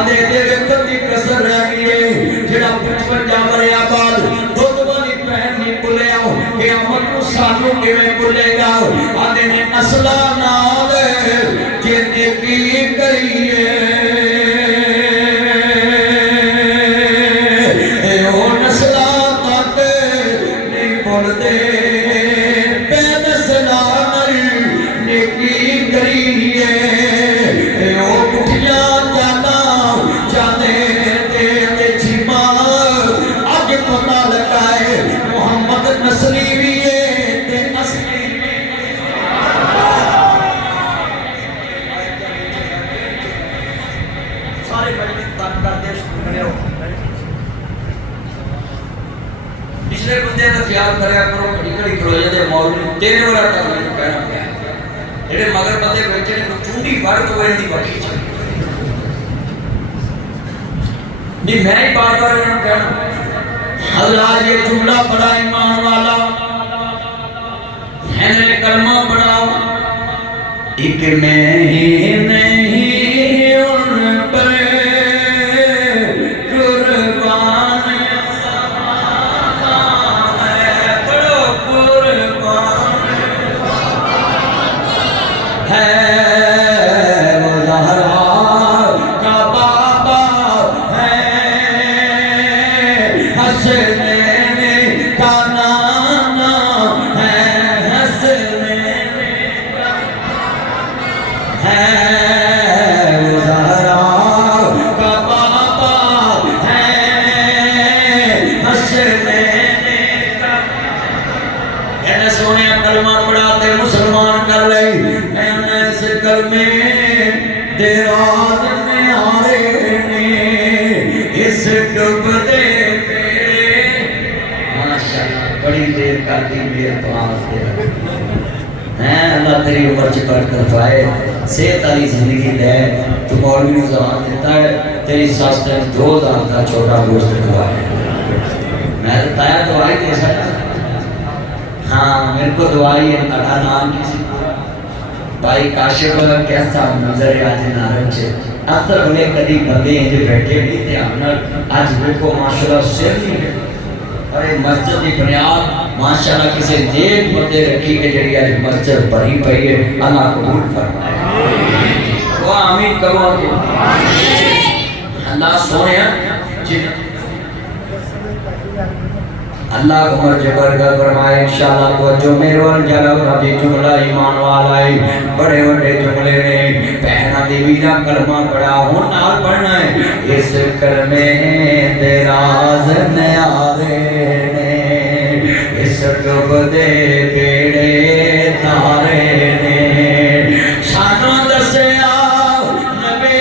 आदे दे वेखण दी कसर रह गई है जेड़ा 55 वरिया बाद दुध वाली भैन नहीं भुलिया क़यामत नूं सानू किवें भुलेगा आदे ने नस्लां नाल जे नेकी करिए पिछले बंदे का ख्याल करया करो घड़ी घड़ी खड़ोए दे मौलवी तेरे वाला काम नहीं कहना पिया जेडे मगर बंदे बैठे ने चूंडी वड़ तो इनकी बटी नहीं मैं ही बार-बार इन्हें कहना अल्लाह ये जुमला बड़ा ईमान वाला है ने कलमा पढ़ाओ एक मैं ही नहीं उन पर बड़ी देर करती मेरे पास हैं अल्लाह तेरी उम्र च बरकत पाए सेहत वाली जिंदगी दे तू मौलवी ने जवान देता है तेरी सास ने 2000 का छोटा गोश्त खिलाया मैं तो ताया दवाई दे सकता हाँ मेरे को दवाई है अड़ा नाम किसी भाई काशिफ कैसा नजर आज नारन च अक्सर हुए कभी बंदे इंज बैठे नहीं ध्यान आज देखो माशाल्लाह सिर नहीं है अरे मस्जिद की बुनियाद माशाल्लाह किसी नेक बंदे रखी के जड़ी आज मस्जिद भरी पई है अल्लाह कबूल फरमाए वाह आमीन करो अल्लाह सोनिया अल्लाह उमर जबर का फरमाए इंशाअल्लाह तो जो मेरे वन जरा नबी जुमला ईमान वाला है बड़े बड़े जुमले ने पहना देवी का कलमा पढ़ा हो नाल पढ़ना है इस कलमे दे राज न्यारे ने इस डूब दे बेड़े तारे ने सानू दसया नबी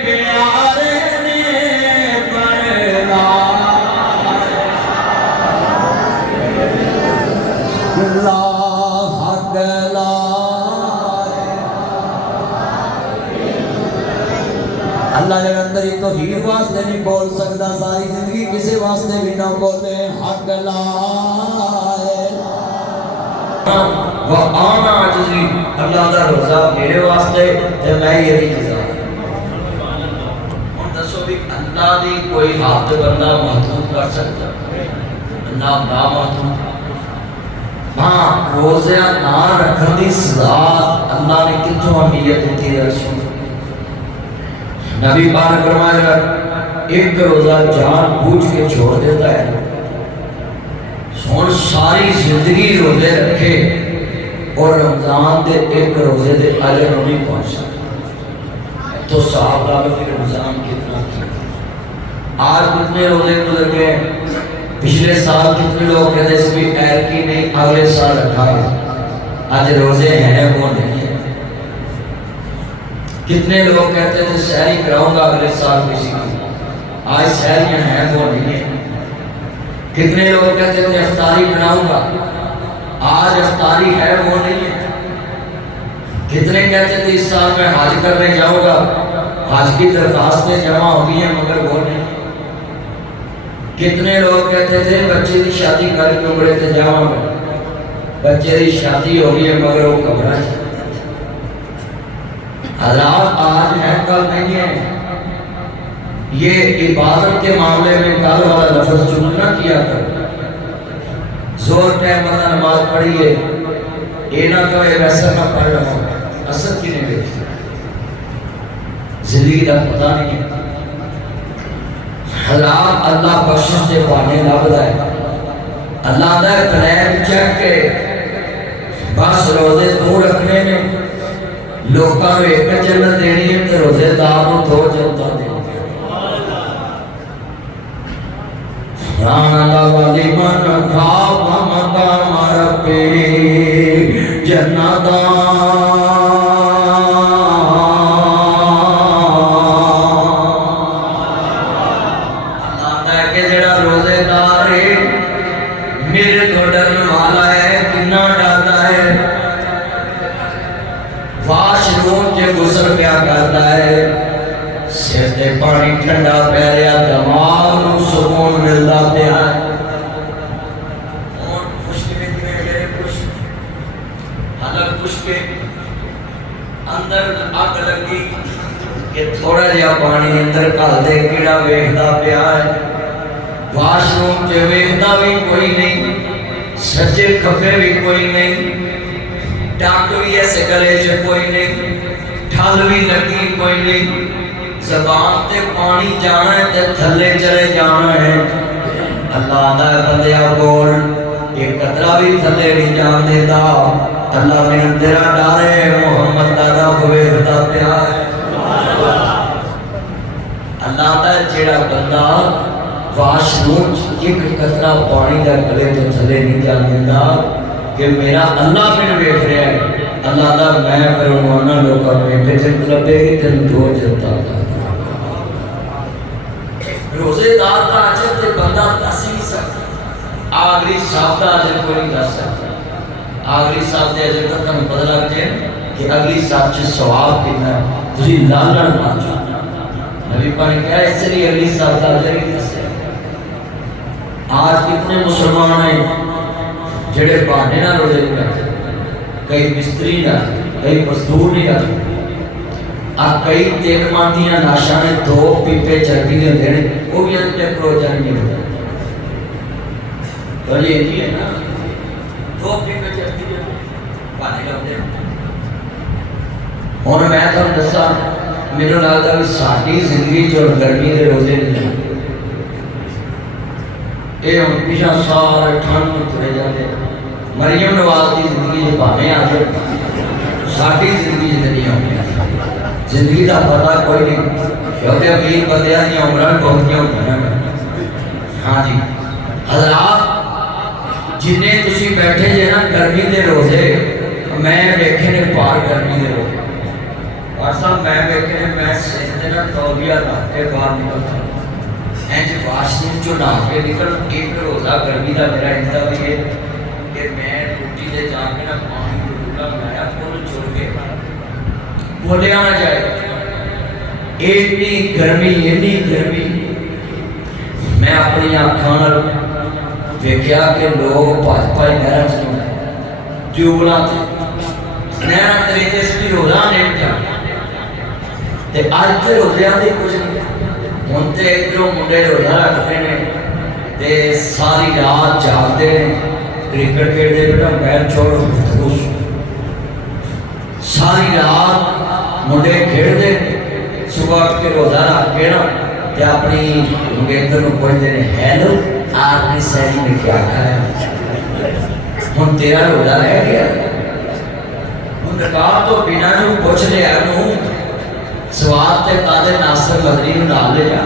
प्यारे ने बरना अल्लाह के अंदर तो हीर वास्ते नहीं बोल सकता सारी जिंदगी किसी वास्ते भी ना बोले हक लाए वो आना आजिज़ी अल्लाह दा रोज़ा मेरे वास्ते ते मैं यही जज़ा हम दसो भी अल्लाह दी कोई हाथ बंदा महसूस कर सकता अल्लाह ना महसूस हाँ रोज़ा ना रखने की सज़ा अल्लाह ने कितों अहमियत दी रसूल नबी पाक फरमाया एक रोजा जान बूझ के छोड़ देता है और सारी जिंदगी रोजे रखे और रमजान के एक रोजे के अजर नहीं पहुंच सकता तो साहब लागत रमजान कितना आज कितने रोजे गुजर गए पिछले साल कितने लोग कहते इसमें ऐर की नहीं अगले साल रखा है आज रोजे हैं वो नहीं कितने लोग कहते थे सहरी कराऊंगा अगले साल किसी की आज सहरियां हैं वो नहीं है कितने लोग कहते थे अफ्तारी बनाऊंगा आज अफ्तारी है वो नहीं है कितने कहते थे इस साल मैं हज करने जाऊंगा हज की दरखास्तें जमा हो गई हैं मगर वो नहीं कितने लोग कहते थे बच्चे की शादी करके उमरे थे जाऊंगा बच्चे की शादी हो गई है मगर वो घबरा हज़रात आज है कल नहीं है ये इबादत के मामले में कल वाला लफ्ज चुप ना किया करो। जोर टाइम वाला नमाज पढ़िए, ये ना कहे वैसा ना पढ़ रहा हूँ, असर की नहीं देखी, जिंदगी का पता नहीं। हलाल अल्लाह बख्शिश के बहाने लभदा है, अल्लाह दा ब्लैक चेक के बस रोजे दो रखने ने, लोगों को एक जन्नत देनी है तो रोजेदार को दो जन्नत देनी। राना वाली मन खाब मकाम रब्बे जन्नत पानी ठंडा पै रहा, दिमाग को सुकून मिलता पिया। अंदर अग लगी कि थोड़ा जिहा पानी अंदर घल दे, कीड़ा वेखदा पिया है। वाशरूम च वेखदा भी कोई नहीं, सज्जे खब्बे भी कोई नहीं, टक भी ऐसे गले च कोई नहीं, ठल भी लगी कोई नहीं। ज़बान ते पानी जाना है ते थले चले जाना है। अल्लाह दा बंदिया कोल एक कतरा भी थले नहीं जान देता। अल्लाह मैनू तेरा डर है, मोहम्मद दा रब वेखदा पिया है। अल्लाह दा जेड़ा बंदा वाशरूम एक कतरा पानी दा गले तो थले नहीं जान देता कि मेरा अल्लाह मैनू वेख रहा है। अल्लाह दा मैं फिर उन्होंने लोगों को एक जन्नत लभेगी तेन दो जन्नत। रोजेदार का अजर ते बंदा दस ही नहीं सकता, आखिरी साहब का अजर कोई नहीं दस सकता। आखिरी साहब के अजर का तुम पता लग जाए कि अगली साहब से सवाब कितना है, तुझे लालण मान जाओ। नबी पाक ने कहा इसलिए अगली साहब का अजर ही दस। आज कितने मुसलमान हैं जेड़े बहाने ना रोजे नहीं रखते, कई मिस्त्री ना, कई मजदूर नहीं रखते, कई तेल मांदियां लाशा ने दो पीपे चरबी के होंगे, वो भी अज तक रोजा नहीं होता। तो ये है ना, दो पीपे चरबी के पानी लाते हैं। और मैं तुम दसा, मेरे लगता भी साड़ी जिंदगी जो गर्मी के रोजे नहीं, ये हम पिछा सारे ठंड में तुरे जाते। मरियम नवाज की जिंदगी जो भावे आ जाए, साड़ी जिंदगी नहीं आनी। जिंदगी का पता कोई नहीं, क्योंकि अमीर बंद की उम्र बहुत होती हैं। हाँ जी हज़रात, जिन्हें तुम बैठे जे ना गर्मी के रोजे, मैं वेखे ने पार गर्मी के रोजे साहब, मैं वेखे ने, मैं सिर से ना तौलिया रख के बाहर निकलता, इंज वाशरूम चो नहा के निकल। एक रोज़ा गर्मी का मेरा इंदा भी है कि मैं रोटी से जाके ना पानी डूला बनाया, फुल चुर के बोलिया ना जाए। इतनी गर्मी, इतनी गर्मी, मैं अपनी आँखों देखा कि लोग भज भज नहर चलाते, ट्यूबलों से नहर तरीके से भी रोजा नहीं जाते। अज के रोज़िया की कुछ नहीं, हम तो इधरों मुंडे रोजा रखते हैं तो सारी रात जागते हैं, क्रिकेट खेलते बेटा बैल छोड़ सारी रात मुंडे खेलते, सुबह उठ के रोजा रख के ना ते अपनी मंगेतर को पूछते हैं, हेलो आपने सैली में क्या खाया? हम तेरा रोजा रह गया। नकाब तो बिना जो पूछ लिया स्वाद ते ताजे नासर बदरी नाल ले जा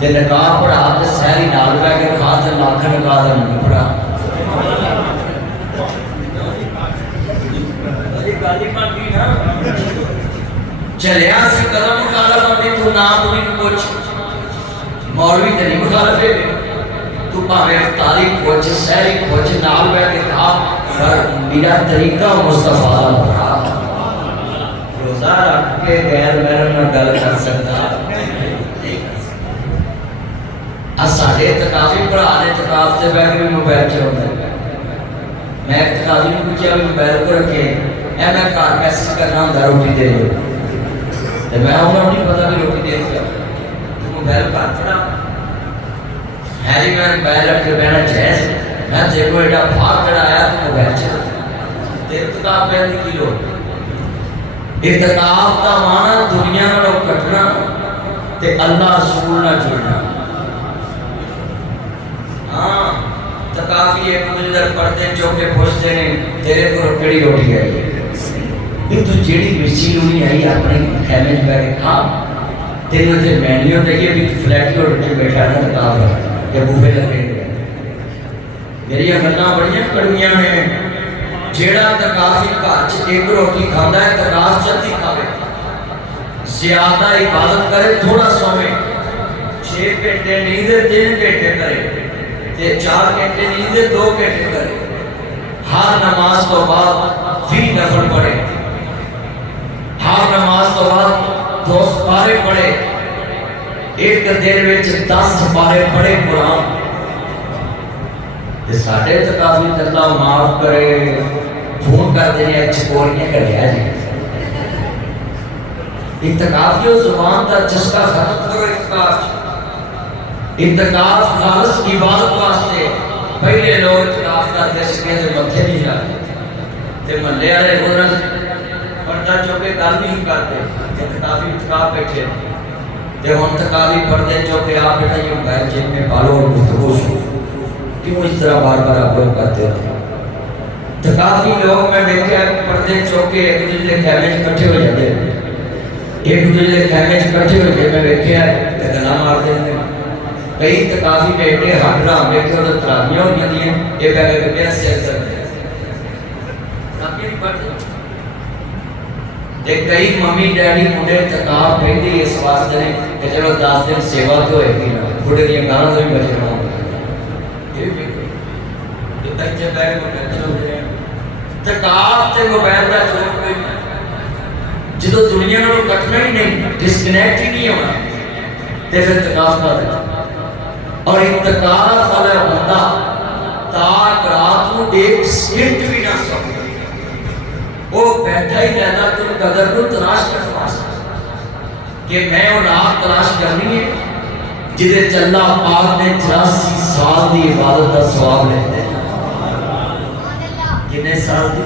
ते नकाब पढ़ा ते सहरी नाल बह के खा ते लख नकाब नहीं पढ़ा। चलिया से कदम मुखालफ अपनी तू ना पूरी कुछ मौलवी तेरी मुखालफ है, तू भावे अफ्तारी कुछ सहरी कुछ नाल बह के खा, पर मेरा तरीका मुस्तफा दा बना। रोजा रख के गैर महरम नाल गल कर सकता साढ़े तकाफी भरा ने तकाफ से बह के मोबाइल चलाते। मैं तकाफी ने पूछा मोबाइल को रखे, मैं घर मैसेज करना होंगे रोटी दे दो, मैं उन्होंने नहीं पता भी रोटी दे दिया। बैल करना हैरी मैन बैल रख के बहना जैस मैं तेरे को एडा भाग चढ़ाया तो मोबाइल चला तेरे किताब पहनने की लोड़ इख्तिलाफ का माना दुनिया नालों कटना ते अल्लाह रसूल ना जुड़ना। हाँ तो काफी एक दूसरे पढ़ते चौके पुछते ने तेरे को केड़ी रोटी आई है तू जेड़ी मिर्ची लूनी आई अपने खैमे च बैठ के खा तेन ते मैन्यू देइए भी फ्लैट होटल च बैठा ना किताब या बूफे लगे मेरिया गल्लां बड़ियां कड़वियां ने जेड़ा तकाफी घर च एक रोटी खाता है तकाफ जल्दी खावे ज्यादा इबादत करे थोड़ा सोवे 6 घंटे नींद 3 घंटे करे ते 4 घंटे नींद 2 घंटे करे हर नमाज तो बाद 20 नफल पढ़े हर नमाज तो बाद 10 पारे पढ़े एक दिन में 10 पारे पढ़े कुरान ते साडे तो काफी अल्लाह माफ करे फोन करते हैं चकोरियां करिया जी इत्तकाफ जो जुबान का चस्का खत्म करो इत्तकाफ खालिस इबादत वास्ते पहले लोग इत्तकाफ करते थे ते मत्थे नहीं जाते ते महल्ले वाले उधर पर्दा चौके गल नहीं करते इत्तकाफी इत्तकाफ बैठे ते हम तकाफी पर्दे चौके आप बेटा ये मोबाइल जेब में पालो और गुफ्तगू शुरू क्यों इस तरह बार बार आप लोग करते हो तो काफी लोग मैं देखा पर्दे चौके एक दूसरे के खैमे इकट्ठे हो जाते एक दूसरे के खैमे इकट्ठे हो जाते मैं देखा तो गला मारते हैं कई तो काफी बेटे हट रहा देखे तो तराबियां हो जाती हैं ये बैठे के मेरा शेयर करते हैं कई मम्मी डैडी मुंडे तकाफ पहनती इस वास्ते ने कि चलो 10 दिन सेवा तो होएगी ना बुढ़े दी गाना तो भी बचना बच्चे बैग में बैठे होते हैं तकाफ ते मोबाइल का जोड़ कोई नहीं जो दुनिया नालों कटना ही नहीं डिस्कनेक्ट ही नहीं होना ते फिर तकाफ का और इत्तकाफ वाला बंदा ताक रात को एक सेकंड भी ना सोए वो बैठा ही रहता तो कदर को तलाश कर वास्ते कि मैं वो रात तलाश करनी है जिदे चल्ला पाक ने 84 साल की इबादत का सवाब लेते हैं कितने साल की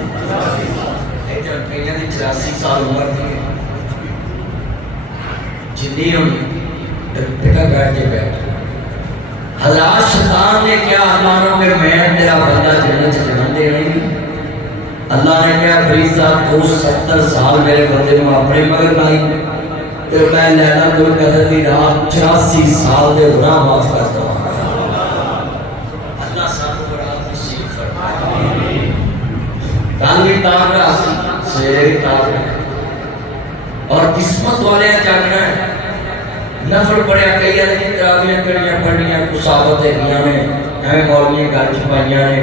कई 84 साल उम्र की जिंदगी बेटा बैठ के बैठ हज़रात शैतान ने क्या अल्लाह ने मैं तेरा बंदा जन्नत च जान दे नहीं अल्लाह ने क्या फरीद साहब तू 70 साल मेरे बंदे को अपने मगर लाई तो मैं लैला कुल कदर की रात 84 साल के गुनाह माफ करता हूँ अल्लाह सानू बड़ा नसीब फरमाए कल भी ताक रासी सवेरे भी ताक और किस्मत वाले जागना है नफल पढ़िया कई ने तरावियां कड़ियां पढ़नियां कुछ साबत है ने एवं मौलवी गल छपाइयां ने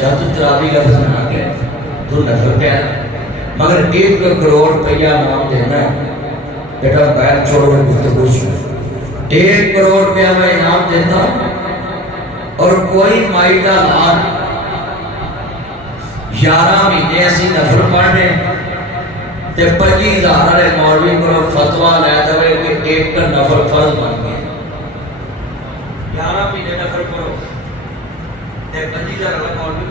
जब तरावी लफ्ज ना के तो नफल क्या मगर 1 करोड़ रुपया नाम देना बेटा बैठ छोड़ो गुफ्तगू सुनो 1 करोड़ रुपया मैं इनाम देता और कोई माई का लाल 11 महीने असी नफल पढ़ने ते 25,000 वाले मौलवी को फतवा लै दे कि एक नफल फर्ज बन गया 11 महीने नफल पढ़ो ते 25,000 वाला मौलवी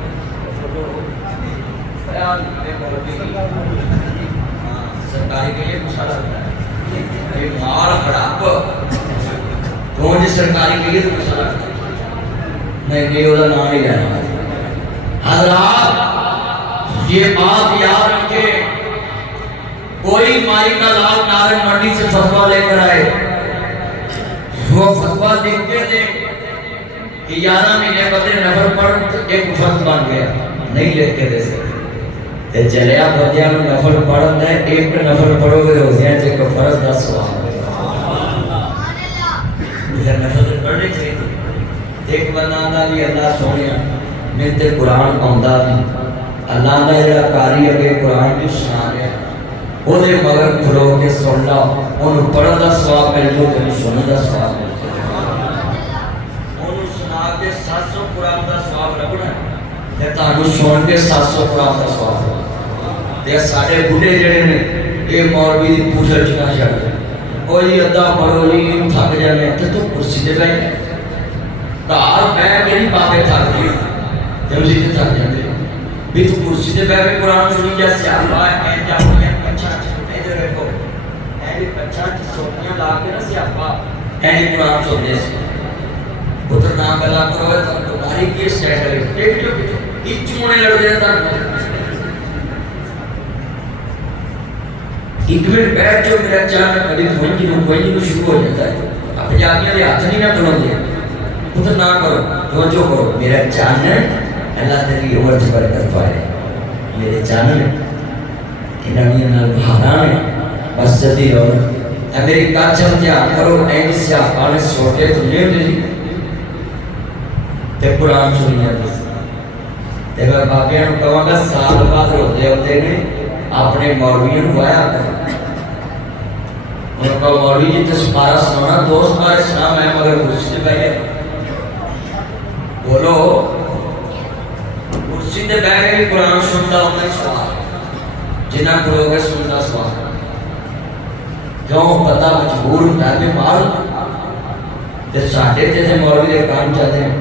सरकारी के लिए मसाला ये माल हड़प कौन जी सरकारी के लिए तो मसाला नहीं उसका नाम नहीं लेना हज़रात ये बात याद रखे कोई माई का लाल नारायण मंडी से फतवा लेकर आए वो फतवा लिख के दे कि 11 महीने बदले नफल पढ़ एक फर्ज बन गया नहीं लिख के दे सकते चलिया बंदियां नफल पढ़न है एक नफल पढ़ोगे रोजियां से एक फर्ज का सवाब इधर नफल पढ़ने चाहिए एक बंदा दा भी अल्लाह सोनिया मेरे ते कुरान आंदा भी अल्लाह दा जेड़ा कारी अगे कुरान की शान है ओदे मगर खड़ो के सुन ला ओनु पढ़न दा सवाब मिल जो ते सुनन दा सवाब मिल ओनु सुना के 700 कुरान दा सवाब लभना ते तानु सुन के 700 कुरान दा सवाब ते साडे बुढ़े जेड़े ने ये मौलवी दी पूछल च ना छड़ ओ जी अद्धा पढ़ो जी थक जाने तो तू कुर्सी से बह घर बह के नहीं बाबे थक गई तुम जी थक जाते भी तू कुर्सी से बह के कुरान सुनी जा स्यापा है जाओ मैं अच्छा इधर देखो ऐ अच्छा सोनियां ला के ना स्यापा ऐ कुरान सुनने से पुत्र नाम गला करो तो तुम्हारी की स्टैंड है देख जो किच मुने लड़ देता एक मिनट बैठ जो मेरा चार कभी कोई शुरू हो जाता है अब जामिया दे हाथ नहीं ना बनाते पुत्र ना करो तो जो करो मेरा चानन अल्लाह तेरी उम्र च बरकत पाए मेरे चानन इन्हां नाल बहाना है बस जल्दी और मेरी काचम ध्यान करो ऐन से आने सोटे तो नहीं मेरी ते कुरान सुनिया ते मैं बाबियां नु कहांगा साल बाद रोते होते ने अपने मौलवियों नु वाया उनको मौलवी जी तो सिपारा सुना दोस्त बारे सुना मैं मगर कुर्सी पे बैठे बोलो कुर्सी पे बैठ के कुरान सुनता होता है सवाल जिन्ना करोगे सुनता सवाल क्यों पता मजबूर होता है माल ते साडे ते मौलवी दे काम चलते हैं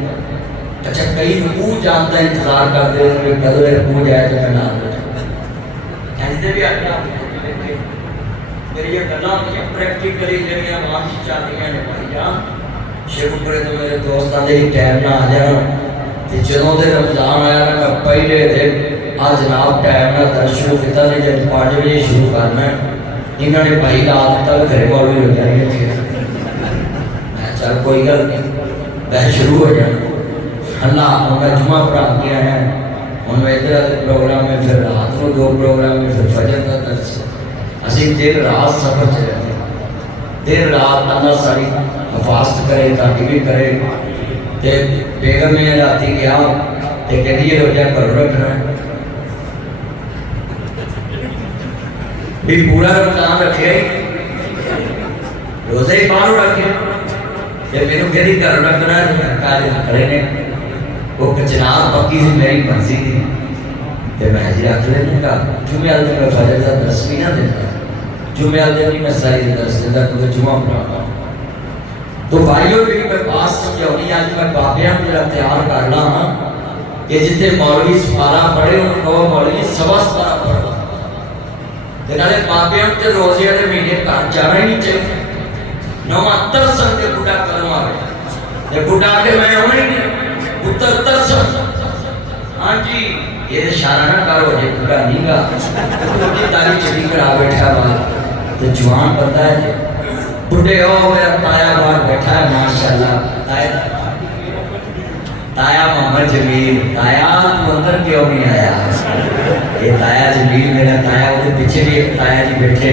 अच्छा कई रूह जानता इंतजार करते हैं कदों रूह जाए तो मैं नाम कहते भी अपना मेरी ये गल्लां होंदियां प्रैक्टिकली ਜਿਹੜੀਆਂ ਮਾਨਸਿਕ ਚਾਹਦੀਆਂ ਨੇ ਭਾਈ ਜਾਨ ਸ਼ੇਖੂਪੁਰੇ ਤੋਂ ਮੇਰੇ ਦੋਸਤਾਂ ਦੇ ਟਾਈਮ ਨਾਲ ਆ ਜਾਣਾ ਤੇ ਜਦੋਂ ਦੇ ਰਮਜ਼ਾਨ ਆਇਆ ਨਾ ਮੈਂ ਪਹਿਲੇ ਦਿਨ ਆ ਜਨਾਬ ਟਾਈਮ ਨਾਲ ਦਰਸ ਸ਼ੁਰੂ ਕੀਤਾ ਤੇ ਜਦ 5 ਵਜੇ ਸ਼ੁਰੂ ਕਰਨਾ ਇਹਨਾਂ ਨੇ ਭਾਈ ਰਾਤ ਤੱਕ ਘਰੇ ਕੋਲ ਵੀ ਲੱਗਿਆ ਨਹੀਂ ਮੈਂ ਚੱਲ ਕੋਈ ਗੱਲ ਨਹੀਂ ਬਹਿ ਸ਼ੁਰੂ ਹੋ ਜਾਣਾ अल्लाह मैं जुमा पढ़ा के आया हूँ मैं इधर प्रोग्राम में फिर रात को 2 प्रोग्राम में फिर फजर का दर्स असी देर रात सफर च रहते देर रात अल्लाह सारी हिफाजत करे ताकि करे ते बेगम ने रात गया ते कहती है रोजा करो रखना भी पूरा रमजान रखे रोजा ही बाहर रखे ये मेनू कहती घर रखना काले खड़े ने वो कचनार पक्की से मेरी मर्जी थी ते मैं जी रख लेना जुमे वाले दिन मैं फजर का दर्स भी ना देता जुमे वाले दिन मैं सारी दर्स देता क्योंकि जुमा पढ़ाता तो भाइयों मेरी मैं बात समझानी आज मैं बाबियां मेरा तैयार कर ला हाँ कि जितने मौलवी सिपारा पढ़े उनको मौलवी सवा सिपारा पढ़ ते नाले बाबियां ते रोजे वाले महीने घर जाना ही नहीं चाहिए 69 साल के बुढ़ा कदम आवे ये बुढ़ा के मैं होना ही नहीं पुत्र तरस हाँ जी ये इशारा ना करो जे बुढ़ा नहीं गा उसकी दाढ़ी चढ़ी करा बैठा बाहर तो जवान बंदा है बुढ़े हो मेरा ताया बाहर बैठा है माशाल्लाह ताया मोहम्मद जमील ताया तू अंदर क्यों नहीं आया ये ताया जमील मेरा ताया उसके पीछे भी एक ताया जी बैठे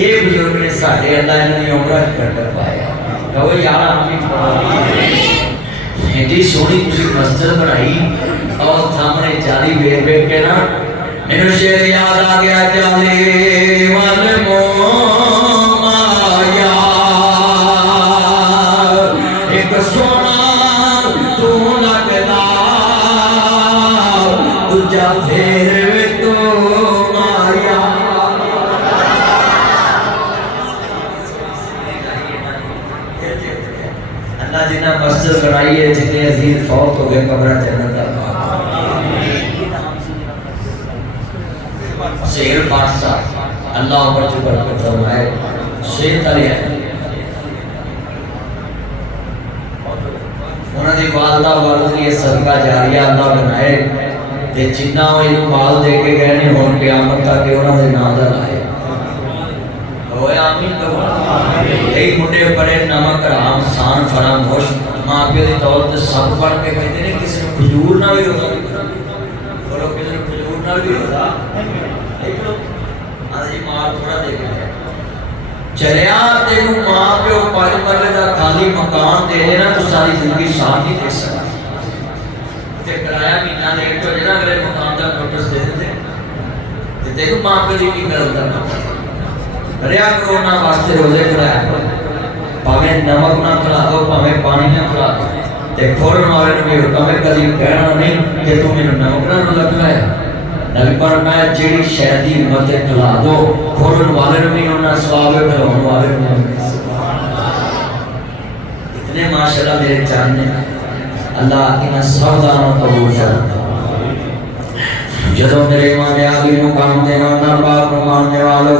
ये बुजुर्ग ने साढ़े अल्लाह इन्होंने उम्र कर पाया कहो यार आमीन एडी सोहनी तुसी मस्जिद बनाई और सामने जाली वेख वेख के ना मैनू शेर याद आ गया जाली वाल माया एक सोना तू लगदा दूजा फेर तू माया अल्लाह जिन्ना मस्जिद बनाई है जितने अजीज फौत हो गए कब्र जन्नत का शेर बादशाह अल्लाह ऊपर जो बरकत फरमाए शेर तले है उन्हां दी वालदा वालद दी सदका जारिया अल्लाह बनाए ते जिन्ना इनु माल दे के गए ने हुण क़यामत तक उन्हां दे नाम दा लाए होए आमीन कहो कई मुंडे बड़े नमक हराम शान फरामोश मां प्यो दी दौलत सब पढ़ के कहते ने किसी ने खजूर ना भी होता बोलो किसी ने खजूर ना भी होता देख लो आज जी माल थोड़ा देख ले चलिया तेनू मां प्यो 5 मरले दा खाली मकान दे देना तो सारी जिंदगी शान नहीं दे सकता ते किराया महीना लेट हो जाना अगले मकान दा नोटिस दे देते ते देखो मां प्यो दी की करदा रिया कोरोना वास्ते रोजे खड़ाया भावे नमक ना खिला दो भावे पानी ना खिला दो ते खोलने वाले ने भी हुक्म है कभी कहना नहीं कि तू मेनू नमक ना लगाया नबी फरमाया जेड़ी शहद दी मत खिला दो खोलने वाले ने भी उन्हें सवाब खिलाने वाले ने इतने माशाल्लाह मेरे चांद ने अल्लाह इन्हें सावधानों कबूल कर। जदों मेरे इमाम आली को काम देना ना बाप को मानने वालों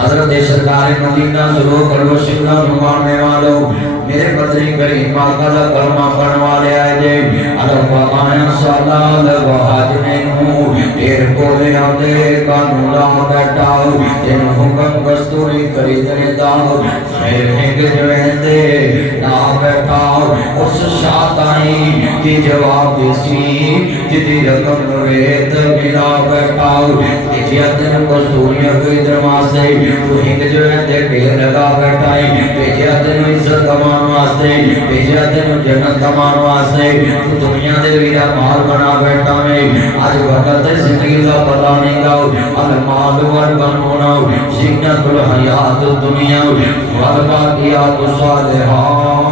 हजरत सरकार मदीना सलोक अलवसिला मानने वालों मेरे बदरी करीम पाका दा कलमा पढ़ने वाले आए जे अल्लाह आया सलाल वहाजने नु तेरे कोले आंदे कानूना बैठाओ तेन हुक्म कस्तूरी खरीदने दाओ फिर हिंग जवेंदे ना बैठाओ उस शाताई की जवाब देसी जिदी रकम वेद मिला बैठाओ इतिया दिन कस्तूरियां खरीदने वास्ते तू हिंग जवेंदे ढेर लगा बैठाई भेजिया तेन इज्जत कमान वास्ते भेजिया तेन जन्नत कमान वास्ते तू दुनिया दे वीरा माल बना बैठा में आज वक्त जिंदगी का पता नहीं गाओ अल माल वल बनोना जीनतुल हयात दुनिया वल बाकियात सालिहात।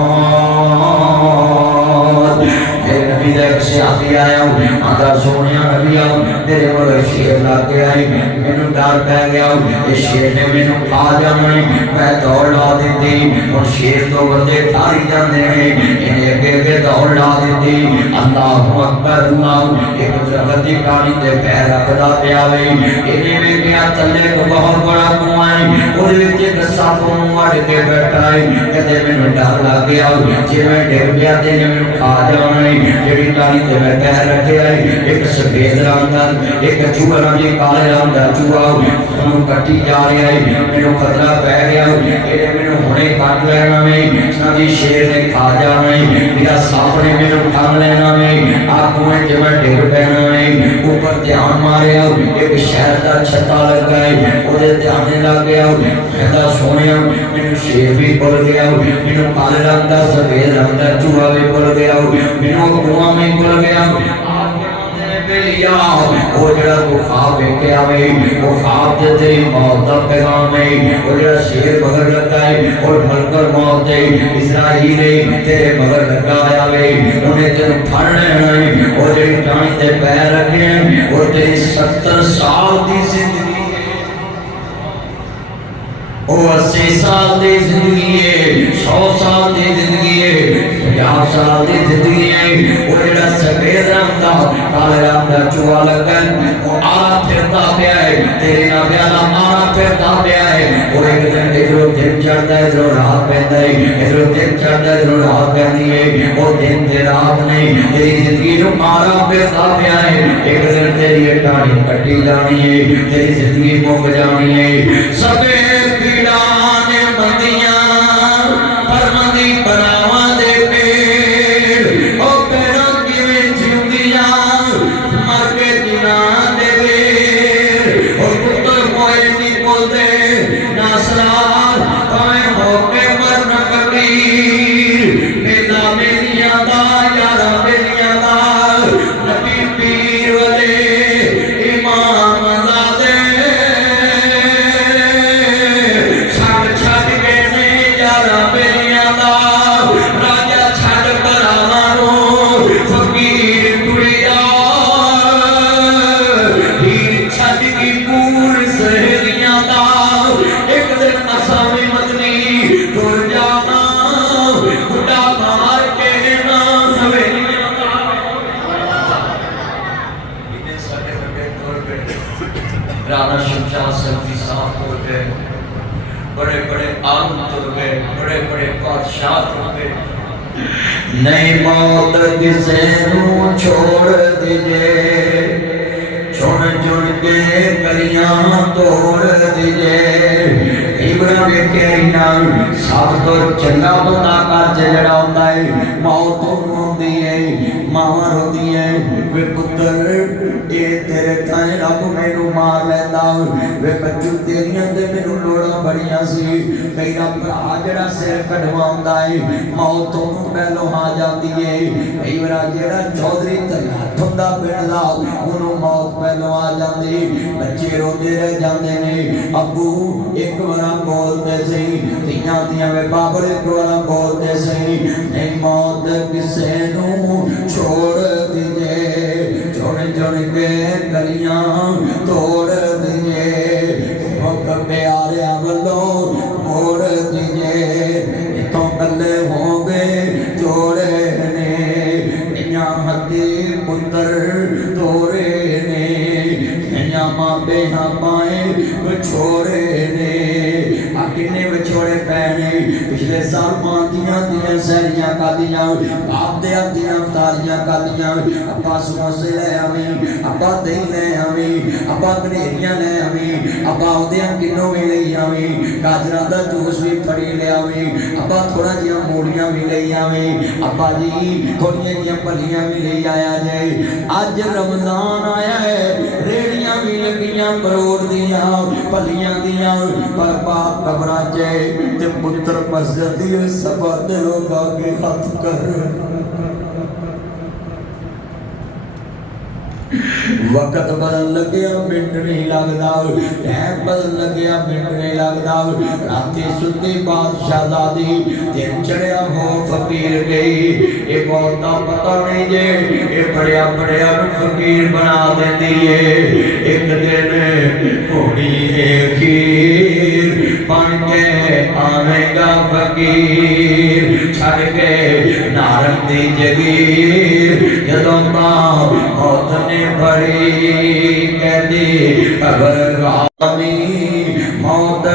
मेरे नबी दे से आती आया हूं आदा सोनिया नबी आओ तेरे वाले शेर लाके आई मैनू डर पै गया ये शेर ने मैनू खा जाना मैं दौड़ ला दी और शेर तो बंदे तारी जाते हैं इन्हें अगे अगे दौड़ ला दी अल्लाह अकबर अल्लाह एक दरख्त की टाणी ते पैर रखदा पिया वे इन्हें वेखिया थल्ले को बहुत बड़ा कुआं है ओदे विच एक सप मड़ के बैठा है कहते मैनू डर लग गया जे मैं डिग गया ते मैनू खा जाना जेड़ी टाणी ते मैं पैर रखे है एक सफेद रंग दा एक चूहा रंग काले रंग दा चूहा ਉਹਨੂੰ ਕੱਟੀ ਜਾ ਰਿਹਾ ਹੈ ਮੈਨੂੰ ਖਤਰਾ ਪੈ ਗਿਆ ਇਹਨੇ ਮੈਨੂੰ ਹੁਣੇ ਕੱਟ ਲੈਣਾ ਵੇ ਸਾਡੀ ਸ਼ੇਰ ਨੇ ਖਾ ਜਾਣਾ ਹੈ ਮੇਰਾ ਸੱਪ ਨੇ ਮੈਨੂੰ ਠੰਗ ਲੈਣਾ ਵੇ ਆਖੂਏ ਕਿ ਮੈਂ ਡਿੱਗ ਪੈਣਾ ਵੇ ਉੱਪਰ ਧਿਆਨ ਮਾਰਿਆ ਇੱਕ ਸ਼ਹਿਰ ਦਾ ਛੱਤਾ ਲੱਗਾ ਹੈ ਉਹਦੇ ਧਿਆਨੇ ਲੱਗ ਗਿਆ ਕਹਿੰਦਾ ਸੋਹਣਿਆ ਮੈਨੂੰ ਸ਼ੇਰ ਵੀ ਭੁੱਲ ਗਿਆ ਮੈਨੂੰ ਕਾਲੇ ਰੰਗ ਦਾ ਸਫੇਦ ਰੰਗ ਦਾ ਚੂਹਾ ਵੀ ਭੁੱਲ ਗਿਆ ਮੈਨੂੰ ਕੁਆਂ ਵੀ ਭੁੱਲ ਗਿਆ वो जड़ा तू ख्वाब देखे आवे वो ख्वाब दे तेरी मौत दा पैगाम है वो जड़ा शेर मगर लगा है और मलकर मौत है इस्राईल तेरे मगर लगा आवे उन्हें तेन फड़ लेना है वो जेड़ी टाणी ते पैर रखे हैं वो तेरी 70 साल दी जिंदगी है वो 80 साल दी जिंदगी है 100 साल दी जिंदगी है 50 साल दी जिंदगी है वो जेड़ा सफेद रंग दा काले रंग दा चूहा लगा वो आला फिरता पिया है तेरे ना प्याला आला फिरता पिया है वो एक दिन इधरों दिन चढ़ता है इधरों रात पैंदा है इधरों दिन चढ़ता है इधरों रात पैंदी है वो दिन ते रात नहीं तेरी जिंदगी नूं मारा फिरता पिया है एक दिन तेरी टाणी कट्टी जानी है तेरी जिंदगी मुक जानी है सफेद पीड़ा ने बंदियां पर मंदी बनावा दे पेड़ ओ पेड़ा किवें जिंदियां मर के दिना दे वेर ओ पुत्र मोए नी बोलदे नासरार भावें होके मरना कबीर मेला मेरियां दा यारा मेरियां दा नबी पीर वाले इमाम ज़ादे छड़ के नहीं यारा मेरियां दा राजा छड़ भरावां नूं फकीर टुरिया हीर छड़ की पूर सहेलियां दा एक दिन असां भी मदनी टुर जाना बुढ़ा मार के ना सवेलियां दा इतने सारे बड़े टुर गए राणा शमशाद सब्जी साहब टुर गए बड़े बड़े आलम टुर गए बड़े बड़े बादशाह टुर गए नहीं मौत किसे नू छोड़ दीजे चुन चुन के कलियां तोड़ दीजे इबरा वेखे ना सब तो चंगा बंदा घर च जड़ा होंदा है मौत होंदी है मावां रोंदी है वे पुत्तर ये तेरे ताए रब मैनू मार लैंदा वे बच्चू तेरियां ते मैनू लोड़ां बड़ियां सी मेरा भरा जड़ा सिर कटवाउंदा है मौत ओनू पहलों आ जाती है कई बार जेड़ा चौधरी तलाट हुंदा पिंड दा ओनू मौत पहलों आ जाती बच्चे रोंदे रह जांदे ने अब्बू एक बार बोलते सही तियां तियां वे बाबर एक बार बोलते सही नहीं मौत किसे नू छोड़ दीजे चुन चुन के गलियां तोड़ दीजे प्यारिया वालों मोड़ दीजे इतों कल्ले पिछले साल मां दियां सैरियां खादियां बाप दे दियां तारियां खादियां अब्बा समोसे ले आवी अब्बा दही ले आवी अब्बा गनेरियां ले आवी अब्बा उहदियां किलो भी ले आवी गाजरां दा जूस भी फड़ी ले आवी अब्बा थोड़ा जिहा मूलियां भी ले आवी अब्बा जी थोड़ियां जिहा भलियां भी ले आया जे अज रमजान आया है रेड़ियां भी लगियां बरोड़ दियां भलियां दियां पर बाप कबरा च ते पुत्र मस्जिद दी सभा दे लोग आगे हाथ कर वक्त बदल लगे मिनट नहीं लगता टाइम बदल लगे मिनट नहीं लगता राती सुती बादशाहजादी दिन चढ़िया हो फकीर गई ये बहुत का पता नहीं जे ये बड़िया बड़िया फकीर बना देती है एक दिन होनी है खीर बन के आवेगा फकीर छड़ के नारंग दी जगीर जदों मौत ने बड़ी कहती खबर आमी मौत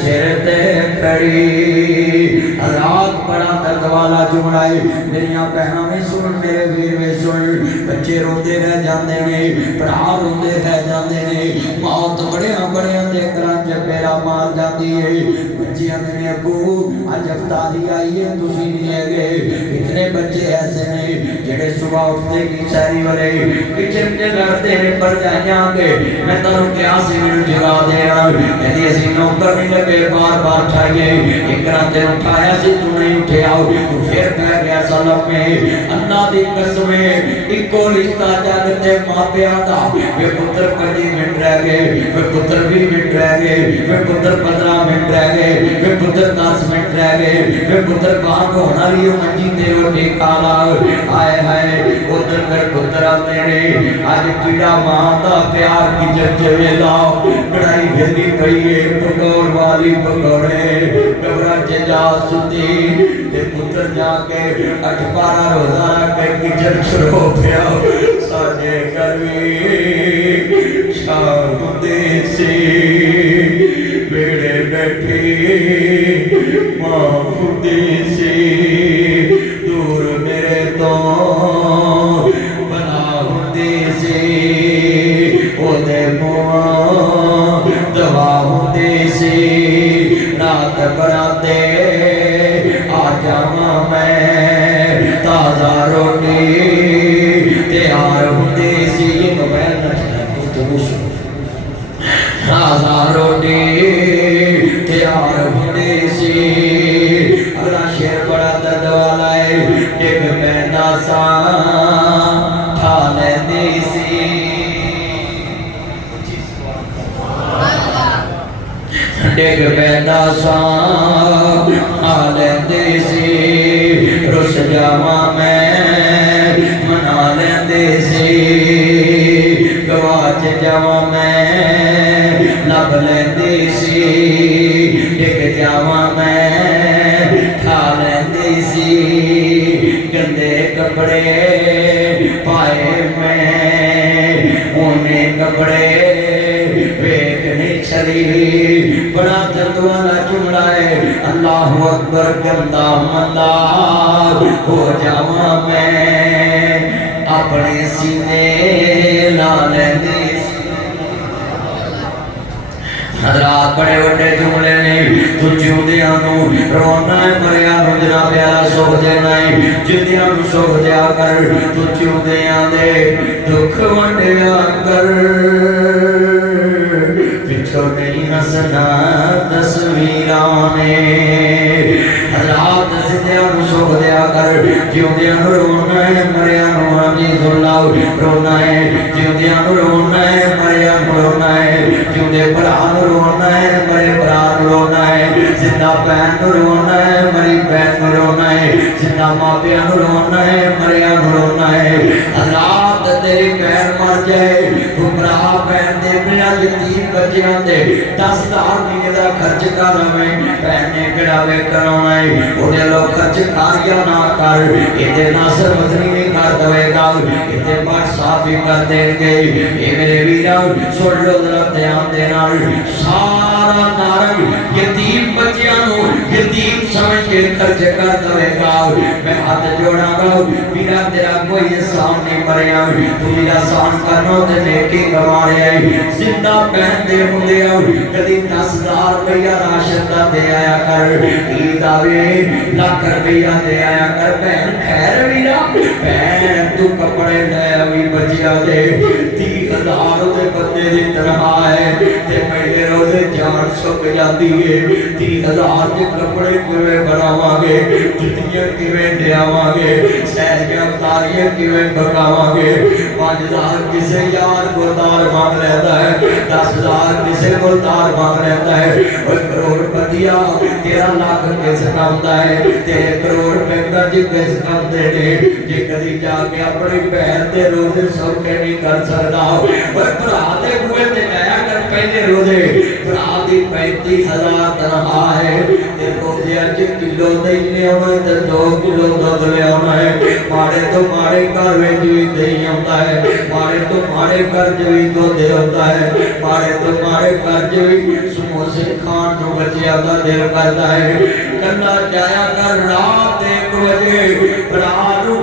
सिर ते खड़ी रात बड़ा दर्द वाला जुमड़ाए मेरिया भैन भी सुन मेरे वीर भी सुन बच्चे रोते रह जाते ने भरा रोते रह जाते ने मौत बड़िया बड़िया के घर च पेरा मार जाती है बच्चे आते ने अगू अज अफ्तारी आई है तुसी नहीं है इतने बच्चे ऐसे ने जेडे सुबह उठते की सैरी वाले किचन के लड़ते ने पर जाएंगे मैं तुम क्या सी मैंने जगा देना यदि असं नौकर नहीं लगे बार बार उठाइए एक रात उठाया सी तू नहीं उठे आओ तू फिर कह गया सलम में अल्लाह दी कसम इको रिश्ता जगते मापिया दा वे पुत्र 25 मिनट रह गए वे पुत्र 20 मिनट रह गए वे पुत्र 15 मिनट रह गए वे पुत्र 10 मिनट रह गए वे पुत्र बाहर होना रही मंजी ते रोटी खा ला आए हाय उधर मेरे पुत्र आते ने आज पीड़ा मां दा प्यार की जज वेला कढ़ाई वेली पई है पकौड़ वाली पकौड़े कबरा च जा सुती ते पुत्र जाके 8-12 रोजा रख के किचन छरो पिया साडे घर भी शाम हुंदी सी बेड़े बैठी मां हुंदी सी दूर मेरे तो बना हुंदी सी ओदे मुंह दवा हुंदी सी रात बराते आ जावां मैं ताजा रोटी तैयार हुंदी सी मोबाइल ताजा रोटी तैयार हुंदी सी अगला शेर बड़ा दर्द वाला है डिग पैंदा सा ठा लैंदी सी डिग पैंदा सा ठा लैंदी सी रुस जावां मैं मना लैंदी सी गवाच जावां मैं लब लैंदी सी डिग जावां मैं खा लैंदी सी गंदे कपड़े पाए मैं ऊने कपड़े वेख नहीं छली बड़ा दर्द वाला जुमड़ा है अल्लाह अकबर गंदा मंदा हो जावां मैं अपने सीने ला लैंदी हजरात बड़े बड़े जुमले ने तू जिंदियां रोना है मरिया जरा प्यारा सुख देना है जिंदियां सुख दिया कर तू जिंदियां दे दुख वंडिया कर पिछो नहीं हसना तस्वीरां ने हजरात जिंदियां सुख दिया कर जिंदियां रोना है मरिया राजी सुनना रोना है जिंदियां रोना है मरिया रोना है जिंदे भरा रोना है मरे भरा रोना है जिंदा भैन रोना है मरी भैन रोना है जिंदा मापिया रोना है मरिया रोना है रात तेरी भैन मर जाए तू भरा भैन दे बिना यतीम बच्चियां दे 10,000 महीने का खर्च कर रहे भैन ने किरावे कराना है उन्हें लोग खर्च कार्य ना कर इतने नासर मदनी नहीं कर देगा इतने बात साफ भी कर देंगे ये मेरे वीरा सुन लो जरा ध्यान देना सारा नारंग यतीम बच्चियां यतीम समझ रुपये खर्च कर देगा मैं हाथ जोड़ागा मेरा तेरा कोई एहसान नहीं मरिया तू मेरा एहसान करनो ते नेकी करवा रहा है जिंदा पहनते होंगे कभी 10,000 रुपया राशन का दे आया कर ईद आवे लाख रुपया दे आया कर भैन खैर वीरा भैन तू कपड़े ले अभी बचिया दे 30,000 दे बंदे की तरह है ते पहले रोजे जान सुक जाती है 30,000 के कपड़े किवें बनावांगे जुत्तियां किवें लियावांगे सैरियां तारियां किवें पकावांगे 5,000 किसे यार को तार मांग लेता है 10,000 किसे को तार मांग लेता है और करोड़पतिया 13 लाख किस कमाता है तेरे करोड़ पैसा जी किस कमाते ने जे कदी जाके अपनी बहन दे रोजे सौखे नहीं कर सकता और भरा दे बुए ते जाया कर पहले रोजे भरा दी 35,000 तनखा है ते रोजे अज किलो दही ले आना ते 2 किलो दूध ले आना है माड़े तो माड़े घर में भी दही आता है माड़े तो माड़े घर भी दूध होता है माड़े तो माड़े घर भी समोसे खान जो बच्चे आता दिल करता है करना जाया कर रात 1 बजे भरा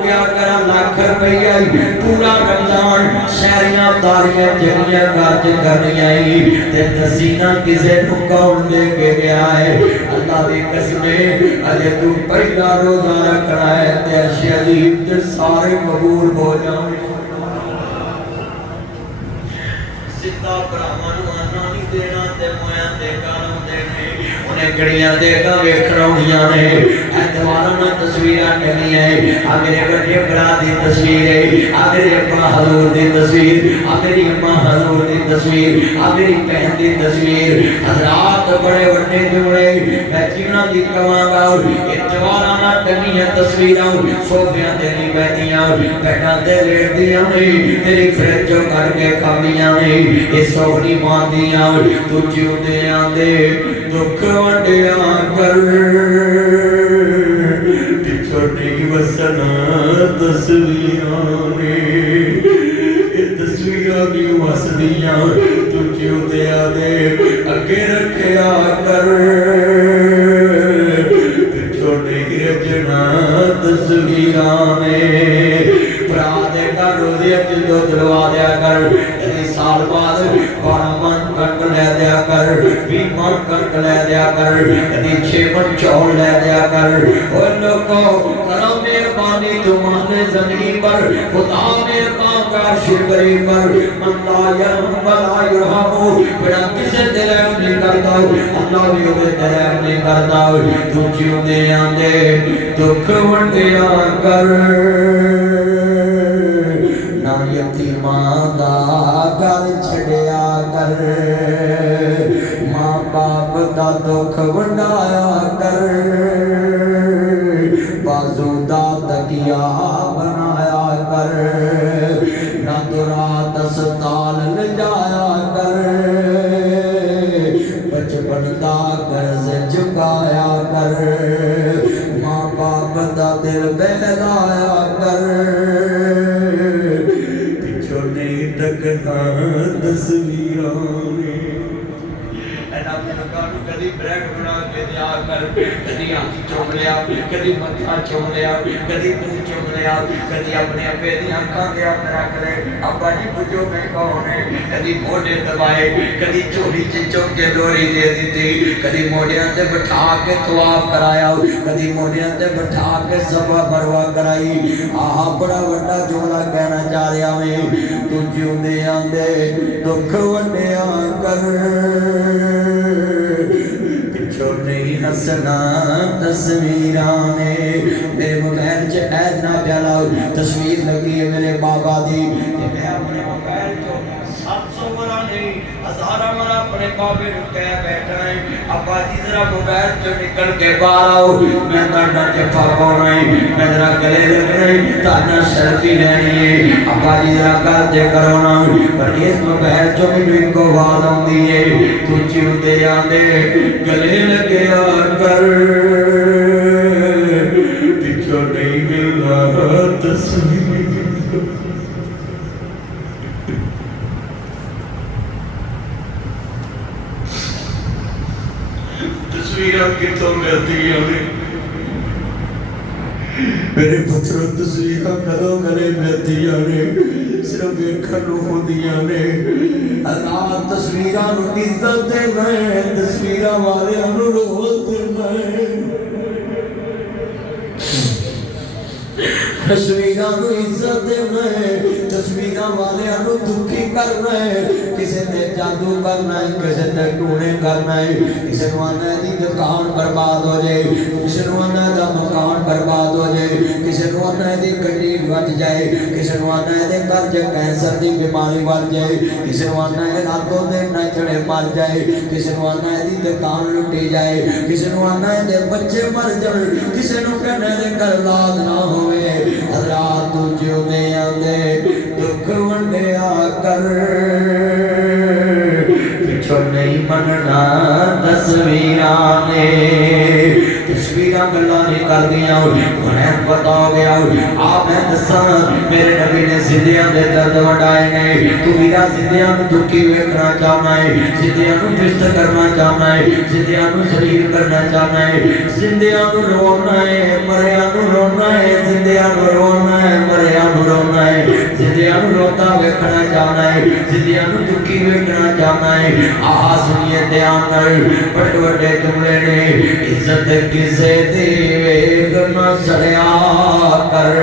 क्या करा लाख रुपया पूरा रमजान शहरियां तारियां जनियां खर्च करनी आई ते दसीना किसे नु कौन दे के गया है अल्लाह दी कसम अजे तू पहला रोजा रखना है ते शरीफ ते सारे कबूल हो जाए सिद्धा भरावां नु अन्ना नहीं देना ते मोया दे कानून देने उन्हें कड़ियां देखा वेखणियां ने ऐतवारों ना तस्वीरां टंगी है आ मेरे बड़े भरा दी तस्वीर है आ मेरे अब्बा हजूर दी तस्वीर आ मेरी अम्मा हजूर दी तस्वीर आ मेरी बहन दी तस्वीर हज़रात बड़े बड़े जुड़े मैं जीना दी कवांगा ऐतवारों ना टंगी है तस्वीरां सोफियां ते नहीं बैठियां बैठा ते लेटदियां ने तेरी फ्रिज चों कढ के खांदियां ने ये सोहनी मां दियां तू जिउंदियां दे दुख वंडिया कर छोटी वसना तस्वीरां ने तस्वीरां की वसदियां तू जिउंदियां दे अगे रखिया कर छोटी रचना तस्वीरां ने भरा दे घर रोजे जो दिलवा दिया कर साल बाद 12 मन कणक ले दिया कर 20 मन कणक ले दिया कर कभी 6 मन चौल ले दिया कर और लोगों करो मेहरबानी तुम्हारे जमीन पर खुदा मेहरबान कर शुक्री पर मंदा यरहम वला यरहमु बड़ा किसे तेरे नहीं करता अल्लाह भी उसे तेरे नहीं करता तू जिउंदे आंदे दुख वंडिया कर ना यतीमां दा घर छड़िया कर मां बाप दा दुख वंडाया कर बाजू दा तकिया बनाया कर ना तो रात अस्पताल ले जाया कर बचपन दा कर्ज चुकाया कर मां बाप दा दिल बहलाया कर तकना तस्वीरां ने कदी ब्रेड बना के दिया कर कदी हाथ चुम लिया कदी मत्था चुम लिया कदी मुंह चुम लिया कदी अपने अब्बे दी अखां दे हाथ रख ले अब्बा जी पुछो मैं कौन है कदी मोढे दबाए कदी झोली च चुम के डोरी दे दी कदी मोढियां ते बिठा के तवाफ कराया कदी मोढियां ते बिठा के सफा मरवा कराई आह बड़ा वड्डा जुमला कहना चाह रहा मैं तू जिउंदे आंदे दुख वंडिया कर पिछो नहीं हसना तस्वीरां ने मेरे मोबाइल च ऐद ना प्याला तस्वीर लगी है मेरे बाबा दी मैं अपने मोबाइल चो 700 वाला नहीं 1000 वाला अपने बाबे को कह बैठा है अब्बा जी जरा मोबाइल चो निकल के बाहर आओ मैं करना जफा पाना है मैं जरा गले लगना है ताना सेल्फी लेनी है अब्बा जी जरा कर दे करो ना पर इस मोबाइल चो मैनू एक आवाज आउंदी है तू जिउंदे आंदे गले लगया कर पिछो नहीं मिलना तस्वीर तस्वीर कितों मिलती है मेरे पुत्रों तस्वीर कदों गले मिलदियां ने सिर्फ वेखण नूं होंदियां ने अल्लाह तस्वीरां नूं इज्जत देना है तस्वीरां वालियां नूं रोल देना है तस्वीरां नूं इज्जत देना है तस्वीरां वालियां नूं दुखी करना है किसी ने जादू करना है किसी ने टूने करना है किसी नूं आना दी दुकान बर्बाद हो जाए किसी नूं आना दा मकान बर्बाद हो जाए किसी नूं आना दी गड्डी बच जाए किसी नूं आना दे घर च कैंसर दी बीमारी बढ़ जाए किसी नूं आना है रातों दे नचड़े मर जाए किसी नूं आना दी दुकान लुटी जाए किसी नूं आना दे बच्चे मर जाए किसी नूं कहने दे घर औलाद ना होवे रात तू जिउंदे आंदे दुख वंडिया कर पिछो नहीं मनना तस्वीरां ने तस्वीरां गल्लां नहीं करदियां हुणे पता हो गया आ मैं दसां मेरे नबी ने जिंदियां दे दर्द वंडाए ने तू मेरा जिंदियां नूं दुखी वेखना चाहना है जिंदियां नूं दुष्ट करना चाहना है जिंदियां नूं शरीर करना चाहना है जिंदियां नूं रोना है मरिया नूं रोना है जिंदियां नूं रोना है मरिया नूं रोना है जिंदियां नूं रोता वेखना चाहना है जिंदियां नूं दुखी वेखना चाहना है आहा सुनिए ध्यान नाल बड़े बड़े जुमले ने इज्जत किसे दी वेख ना सड़िया कर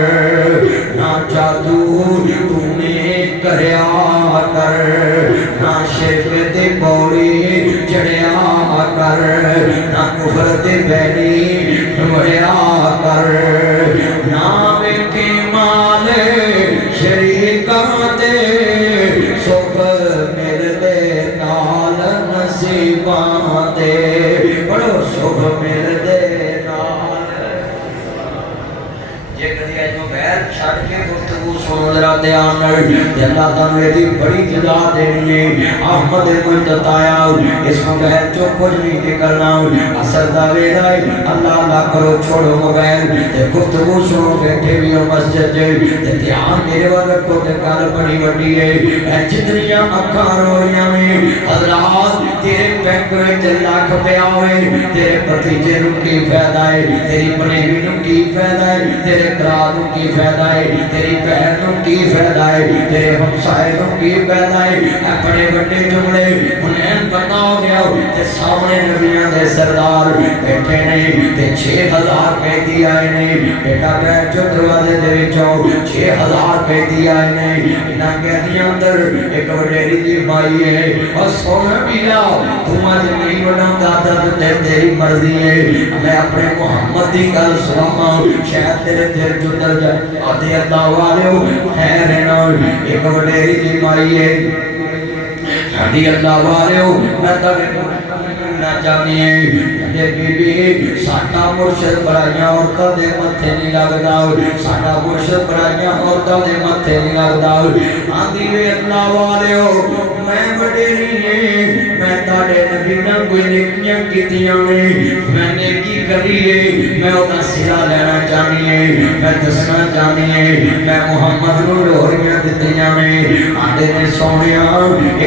ना जादू तूने करया कर ना शिरक दी पौड़ी चढ़िया कर ना कुफर दी बैरी वड़िया कर ना वेखे माल शरीकां दे सुख मिलदे नाल नसीबां दे बड़ो सुख मिलदे नाल जे कदी अजो बैर छड़ के गुफ्तगू सुनो जरा ध्यान नाल अल्लाह ताला दी बड़ी जजा देनी है अहमद मुस्तताया इसको बहर जो कुछ नहीं निकलना असर दा वेला है अल्लाह अल्लाह करो छोड़ो मोबाइल ते गुफ्तगू सुनो बैठे भी हो मस्जिद ते ध्यान मेरे वाल रखो ते गल बड़ी वड्डी है ए जितनियां अखां रो रहियां ने हज़रात तेरे बैंक विच लाख पिया होए तेरे भतीजे नूं की फायदा है तेरी भनेवी नूं की फायदा है तेरे भरा नूं की फायदा है तेरी भैन नूं की फायदा है तेरे हमसाए नूं की फायदा है अपने बड़े जुमले हुनैन पता हो गया ते सामने नबियां दे सरदार बैठे ने ते 6000 पैदी आए ने बेटा बैठ जो दरवाजे दे विचों 6000 पैदी आए ने इन्हां कहदियां अंदर एक वडेरी दी माई है और सोना पीला तू अज नहीं बनांदा ते तेरी मर्जी है मैं अपने मोहम्मद दी गल सुनावां शायद तेरे दिल जो दर जाए आदे अल्लाह वाले है रहना एक वडेरी दी माई है साडी अल्लाह वाले मैं तवे ना चाहनी है बीबी साडा मुर्शद बड़ाइयां औरतां दे मत्थे नहीं लगदा साडा मुर्शद बड़ाइयां औरतां दे मत्थे नहीं लगदा आंदी वे अल्लाह वाले मैं वडेरी है मैं ताड़े नबी नाल कोई नेकियां कीतियां ने मैं नेकी करी है मैं ओदा सिला लेना चाहनी है मैं दसना चाहनी है मैं मुहम्मद नूं लोहरियां दित्तियां ने आंदे ने सोहणिया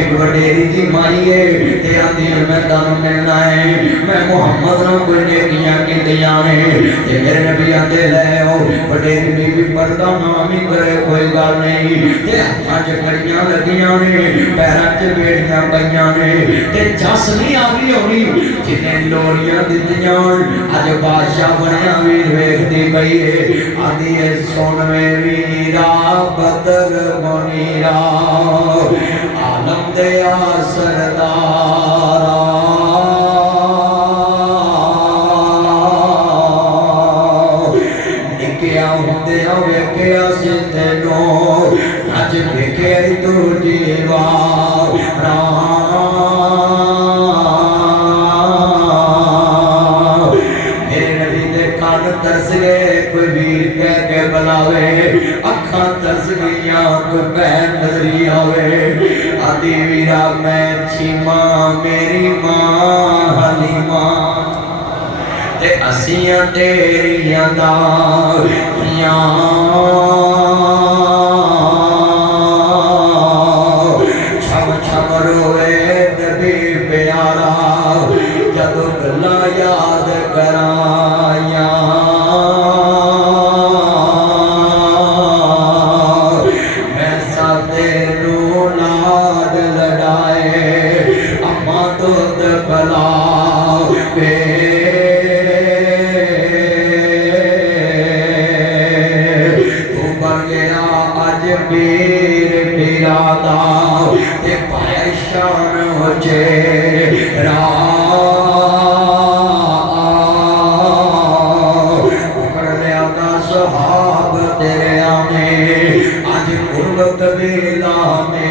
एक वडेरी दी माई है ते आंदी मैं तानूं मिलना है मैं मुहम्मद नाल कोई नेकियां कीतियां ने ते मेरे नबी आंदे ले आओ वडेरी बीबी पर्दा ना भी करे कोई गल नहीं ते हत्थां च कड़ियां लगियां ने पैरां च बेड़ियां पईयां ने ते जस नहीं आ गई होनी जिन्हें लोरियां दित्तियां अज बादशाह बनया वीर वेखदी पई है आंदी है सुन वे वीरा बदर मुनीरा आलम दे सरदारा निकिया हुंदिया वेखिया सी तैनूं अज वेखिया तू जीवा तरस गए कोई वीर कह के बुलावे अखा तरस गईया कोई बहन नजरी आवे आदि वीरा मैं चीमा मेरी मां हलीमा ते असियां तेरियां दारियां छम छम रोए नबी प्यारा जब गल्लां याद कराया चे पकड़ लिया ना सुहाग तेरे आने आज गुरबत वेला में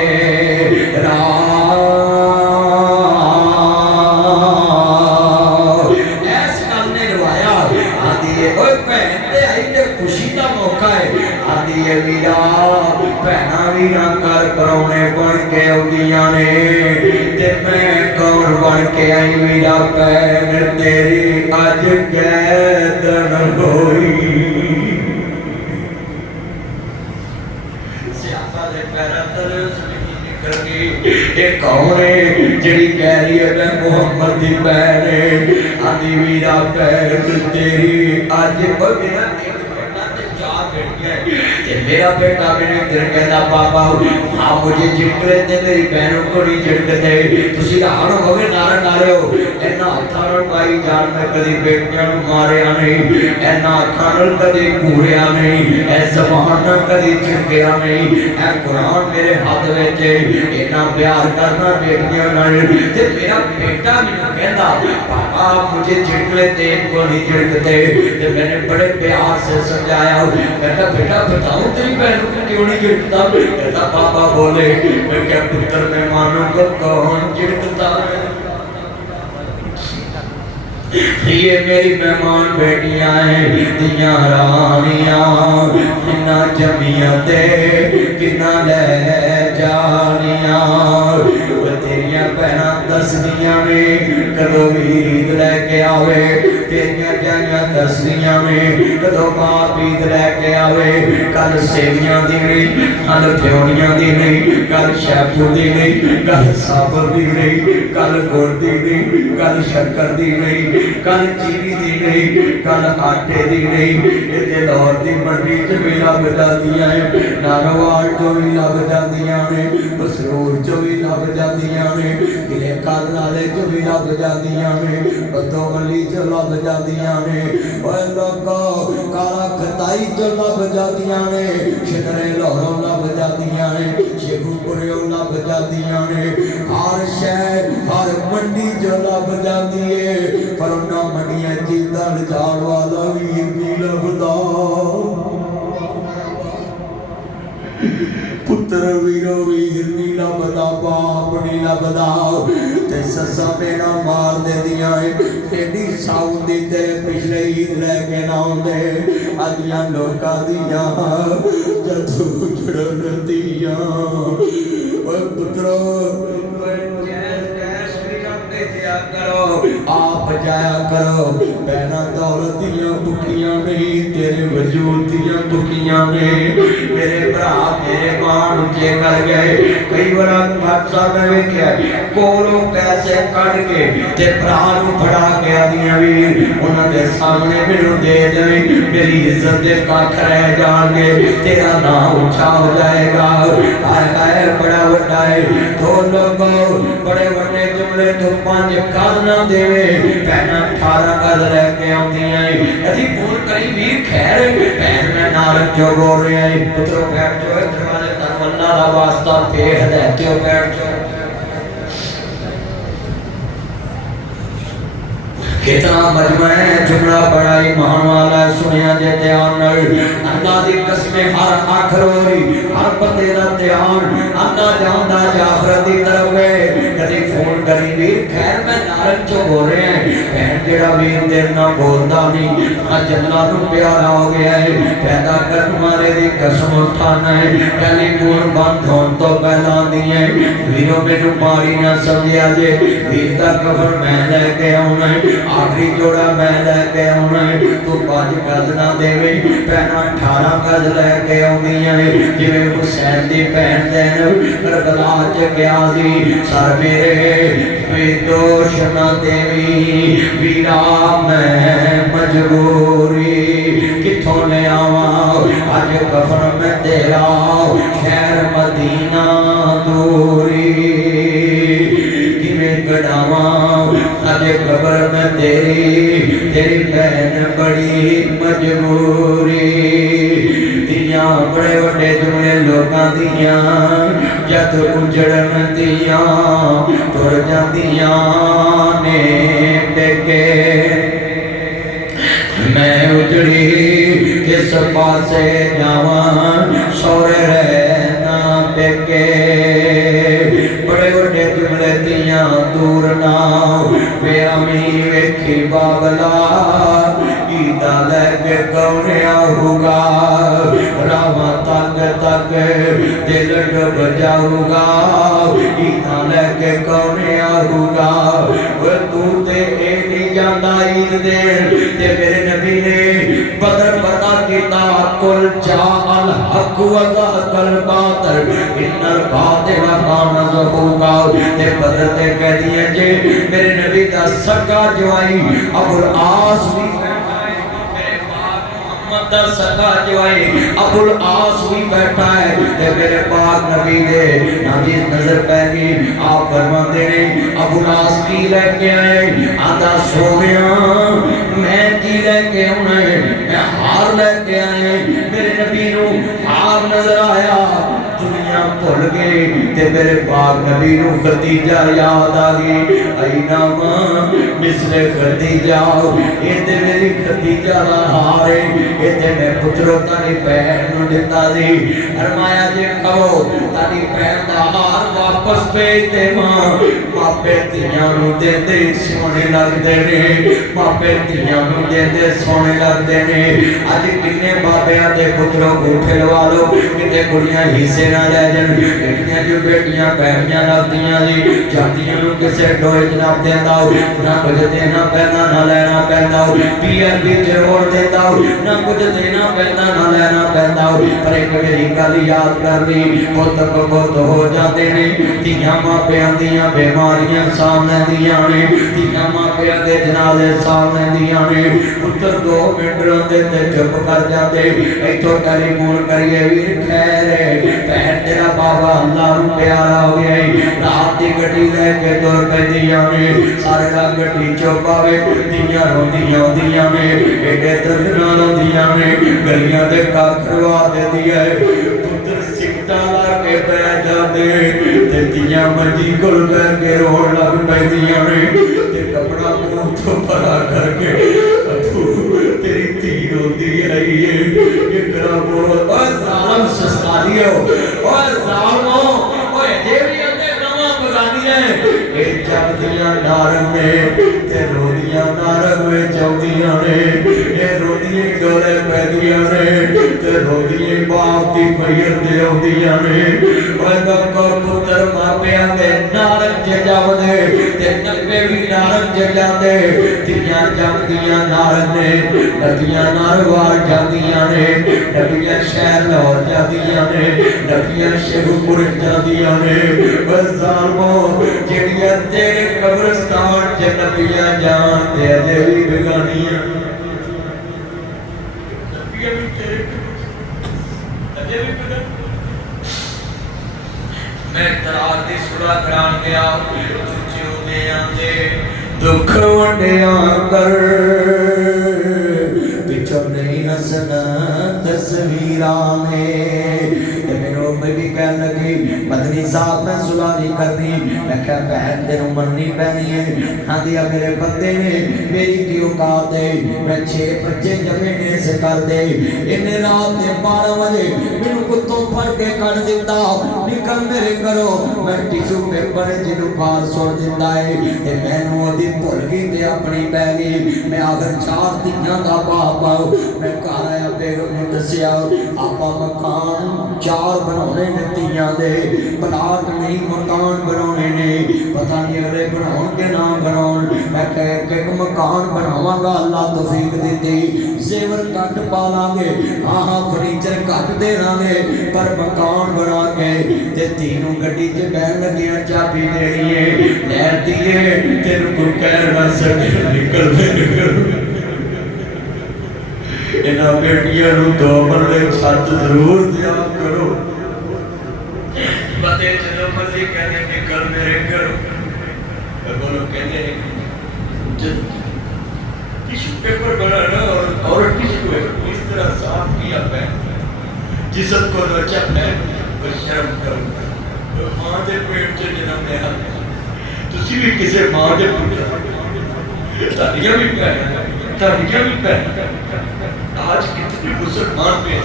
खुशी का मौका है आदि वीरा भैना वीरा कर परौने बन के आउदियां ने ते मैं कौन बन के आई वीरा भैन तेरी अज कैदन होई सियासा दे पैरां तले उसकी निकल गई ये कौन है जेड़ी कह रही है मैं मोहम्मद दी भैन आदि वीरा भैन तेरी अज मेरा मेरा बेटा मेरे अंदर कहता पापा हाँ मुझे झिड़कले ते मेरी बहनों को नहीं झिड़कते तुसी हाण होवे नारा नारे हो इन्ना हत्थां नाल भाई जान मैं कदी बेटियां नूं मारिया नहीं इन्ना हत्थां नाल कदी घूरिया नहीं ऐ ज़बान नाल कदी झिड़किया नहीं ऐ कुरान मेरे हाथ विच इन्ना प्यार करना बेटियां नाल ते मेरा बेटा मैनूं कहंदा पापा मुझे झिड़कले ते को नहीं झिड़कते ते मैंने बड़े प्यार से समझाया कहता बेटा बताओ तेरी बहनों को क्यों नहीं झिड़कता कहता पापा बोले मैं क्या पुत्र मेहमानों को कौन झिड़कता ये मेरी मेहमान बेटियां हैं दियां रानियां किन्ना जमिया दे किन्ना ले जानियां तेरियां भैनां दसदियां ने कदों ईद लैके आवे तेरियां जाइयां दसदियां ने कदों बाप ईद लैके आवे कल सेवियां दी नहीं कल फ्योड़ियां दी नहीं कल शैपू दी नहीं कल साबुन दी नहीं कल गुड़ दी नहीं कल शक्कर दी नहीं कल चीनी दी नहीं कल आटे दी नहीं ये दौर की मंडी च भी लग जांदियां ने नारोवाल चो भी लग जांदियां ने बसरूर चो भी लग जांदियां ने किले कल नाले चो भी लग जांदियां ने बदोमली चो लग जांदियां ने ओए लोगो काला खताई चो लग जांदियां ने शिकरे लाहौरों लग जांदियां ने शेखुपुरियों लग जांदियां ने हर शहर हर मंडी चो लग जांदी है पर उन्हां मंडियां च दल जाण वाला वीर नहीं लभदा पुत्र वीरो वीर नहीं लभदा बाप नहीं लभदा ते ससा मेरा मार दे दियां एडी साउंदी तेरे पिछले ईद लैके ना आउंदे अदियां लोकां दियां जदू जुड़न दियां ओए पुत्रो करो आप जाया करो बहना दौलत दियां भुखियां नहीं तेरे वजूद दियां भुखियां ने मेरे भरा मेरे मान उच्चे कर गए कई बार बादशाह ने वेख्या कोलों पैसे कट के ते भरा नूं फड़ा के आदियां वीर उन्हां दे सामने मैनूं दे दे मेरी इज्जत दे कख रह जाणगे तेरा नाम ऊंचा हो जाएगा हाय हाय बड़ा वड्डा है तो लोगो बड़े वड्डे जुमले तो पांच गल ना देवे भैनां 18 गल लैके आउंदियां यदि फोन करी वीर खैर भैन मैं नारक जो बोल रहा है पुत्रों बैठ जाओ दरवाजे तक अल्लाह दा वास्ता पेड़ देते हो बैठ जाओ कितना मजमा है जुमला बड़ा ईमान वाला सुनिया जे ध्यान अल्लाह दी कसम हर आखर होरी हर बंदे दा ध्यान अल्लाह जानदा जाफर दी तरफ है कदी फोन करी वीर खैर मैं नारक चो बोल रहे हैं भैन जेड़ा वीर देर ना बोलदा नहीं अज अल्लाह नूं प्यारा हो गया है पैदा करन वाले दी कसम उठाना है टेलीफोन बंद होने तो पहला आंदी है वीरों मैनूं मारी ना समझिया जे वीर दा कफन मैं लेके आउणा है आखिरी जोड़ा मैं लैके आउणा है तू 5 गज ना देवे भैनां 18 गज लैके आउंदियां है जिवें हुसैन दी भैन दैन करबला च गया सी सर मेरे दोष ना देवी वीरा मैं मजबूरी किथों ले आवा अज कफन में तेरा शहर मदीना दूरी किवें गड़ावा अजे कबर में तेरी बहन बड़ी मजबूरी दियां बड़े बड़े जुमले लोकां दियां जद उजड़न दिया तुर जांदियां ने पेके मैं उजड़ी किस पासे जावा सौरे रहना पेके बड़े बड़े जुमले दिया दूर ना प्यामी वेखी बाबला गीता लैके कौन आऊगा रावा तक तक दिल डूब जाऊगा गीता लैके कौन आऊगा वो तू ते नहीं जाता ईद दे मेरे नबी ने बदर पता किया कुल जाअल हक वज़ा कल बातिल इन्नल बातिल कान ज़हूका ते बदर ते कह दिए जे मेरे नबी दा सगा जवाई अबुल आस भी दा सगा जवाई अबुल आस भी बैठा है ते मेरे पाक नबी दे नादी नजर पै गई आप फरमाते ने अबुल आस की लेके आए आदा सोनिया मैं की लेके आना है मैं हार लेके आए मेरे नबी नु हार नजर आया दुनिया भुल गई ते मेरे पाक नबी नु खदीजा याद आ गई आई नामा मिसले खदीजा ये ते मेरी खदीजा दा हार है ते मैं पुत्रो तारी बहन नु दिता दी फरमाया जे कहो तारी बहन दा हार वापस भेज दे मां मापे तियां नु देंदे सोने लगदे ने मापे तियां नु देंदे सोने लगदे ने अज किन्ने बाबियां दे पुत्रो उठे लवा लो किते कुड़ियां हिस्से ना ले जान किन्नियां जो बेटियां पैरियां लगदियां सी जातियां नु किसे डोए च ना देंदा ना कुछ देना पैंदा ना लेना पैंदा पीआर भी जोड़ देंदा ना कुछ देना पैंदा ना लेना पैंदा पर एक मेरी गल याद करनी पुत बहुत हो जाते ने धीआं मापियां दियां बीमारियां सामने दियां ने धीआं मापियां दे जनाजे सामने दियां ने पुत्र 2 मिनट रोंदे ते चुप कर जाते इथों टेलीफोन करिए वीर खैर भैन तेरा बाबा अल्लाह नूं प्यारा हो गया रात दी गड्डी लैके तुर पैंदियां ने सारे रात गड्डी चुप आवे धीआं रोंदियां आउंदियां ने एडे दर्द नाल आउंदियां ने गलियां दे काखरवा देंदी है पुत्र सिकटा ला के पै जाते ते धीआं मंजी कोल बैठ के रोण लग पैंदियां ने ते कपड़ा मुंह तो परा करके तेरी धी रोंदी आई है ये करा बोल ओए जालिम सस्तारियो ओए जालिमो ओए देवी अंदे नवा बगानी है ए जग दियां नारंग में ते रोदियां नारंग में चौदियां ने ए रोदियां गले पैदियां ने ते रोदियां बाप दी मैयर दे आउंदियां ने ओए गक्को पुत्र मापियां दे नारंग च जावदे ते नब्बे भी नारंग च जांदे धीआं जमदियां नारंग ने नदियां नारवार जांदियां ने नदियां शहर लाहौर जांदियां ने नदियां शेखपुर जांदियां ने बस जालमो जेड़ियां तेरे कब्रिस्तान च नदियां जान ते अजे भी बेगानियां नदियां भी तेरे अजे भी बेगानियां मैं तलाक दी सुलह करान गया तुझे दे आंदे दुख वंडिया कर पिछो नहीं हसना तस्वीरां में मेरे बेटी कह लगी मदनी साहब मैं सुलह नहीं करनी मैं क्या बहन तेनों मननी पैनी है हाँ दिया मेरे बंदे ने मेरी की औकात है मैं 6 बच्चे जमे ने से कर दे इन्हें रात के 12 बजे मैनू कुत्तों फड़ के कट दिता निकल मेरे करो मैं टिशू पेपर जिन्हों बाहर सुट दिता है ते मैनू ओदी भुल गई ते अपनी पै गई मैं आखिर 4 धीआं दा बाप आओ मैं घर आया बेगम नूं दस्सिया आपां मकान 4 बनाने ने धीआं दे प्लाट नहीं मकान बनाने ने पता नहीं अगले बनाउण के ना बनाउण मैं कह एक मकान बनावांगा अल्लाह तौफीक दित्ती जेवर घट पा लांगे हाँ फर्नीचर घट दे लांगे पर मकान बना के ते धी नूं गड्डी च बैठ लगिया चाबी देनी है लै दिए तेनू कोई कह ना सके निकल इन्हां बेटियां नूं 2 मरले सच जरूर दिया करो बते जो मर्जी कहने निकल मेरे घरों बोलो कहते टिश्यू पेपर बनाना और टिश्यू पेपर इस तरह साफ किया मैं जिसम को नचा मैं पर शर्म करूं मां के पेट च जन्म लिया तुसी भी किसी मां के पुत्र ताड़ियां भी भैन आज कितने मुसलमान पे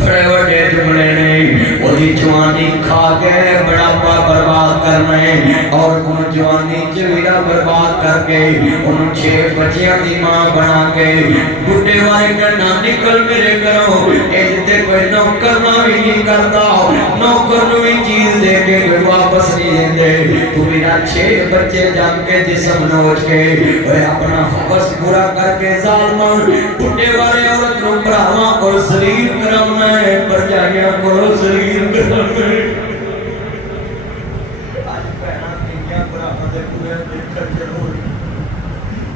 बड़े बड़े जुमले ने ओदी जवानी खा के बुढ़ापा बर्बाद करना और उन जवानी चवीड़ा बर्बाद करके उन 6 बच्चियों की मां बना के बुढ़े वाले कहना निकल मेरे घरों इतने कोई नौकर ना भी नहीं करता नौकर को भी चीज दे के कोई वापस नहीं देते तू मेरा 6 बच्चे जम के जिस्म नोच के अपना हवस पूरा करके जालमा बुढ़े वाले औरत को भरावा और शरीर करम पर जाया करो शरीर करम आज भैणा किनिया भरावां दे पूरे देखण जरूर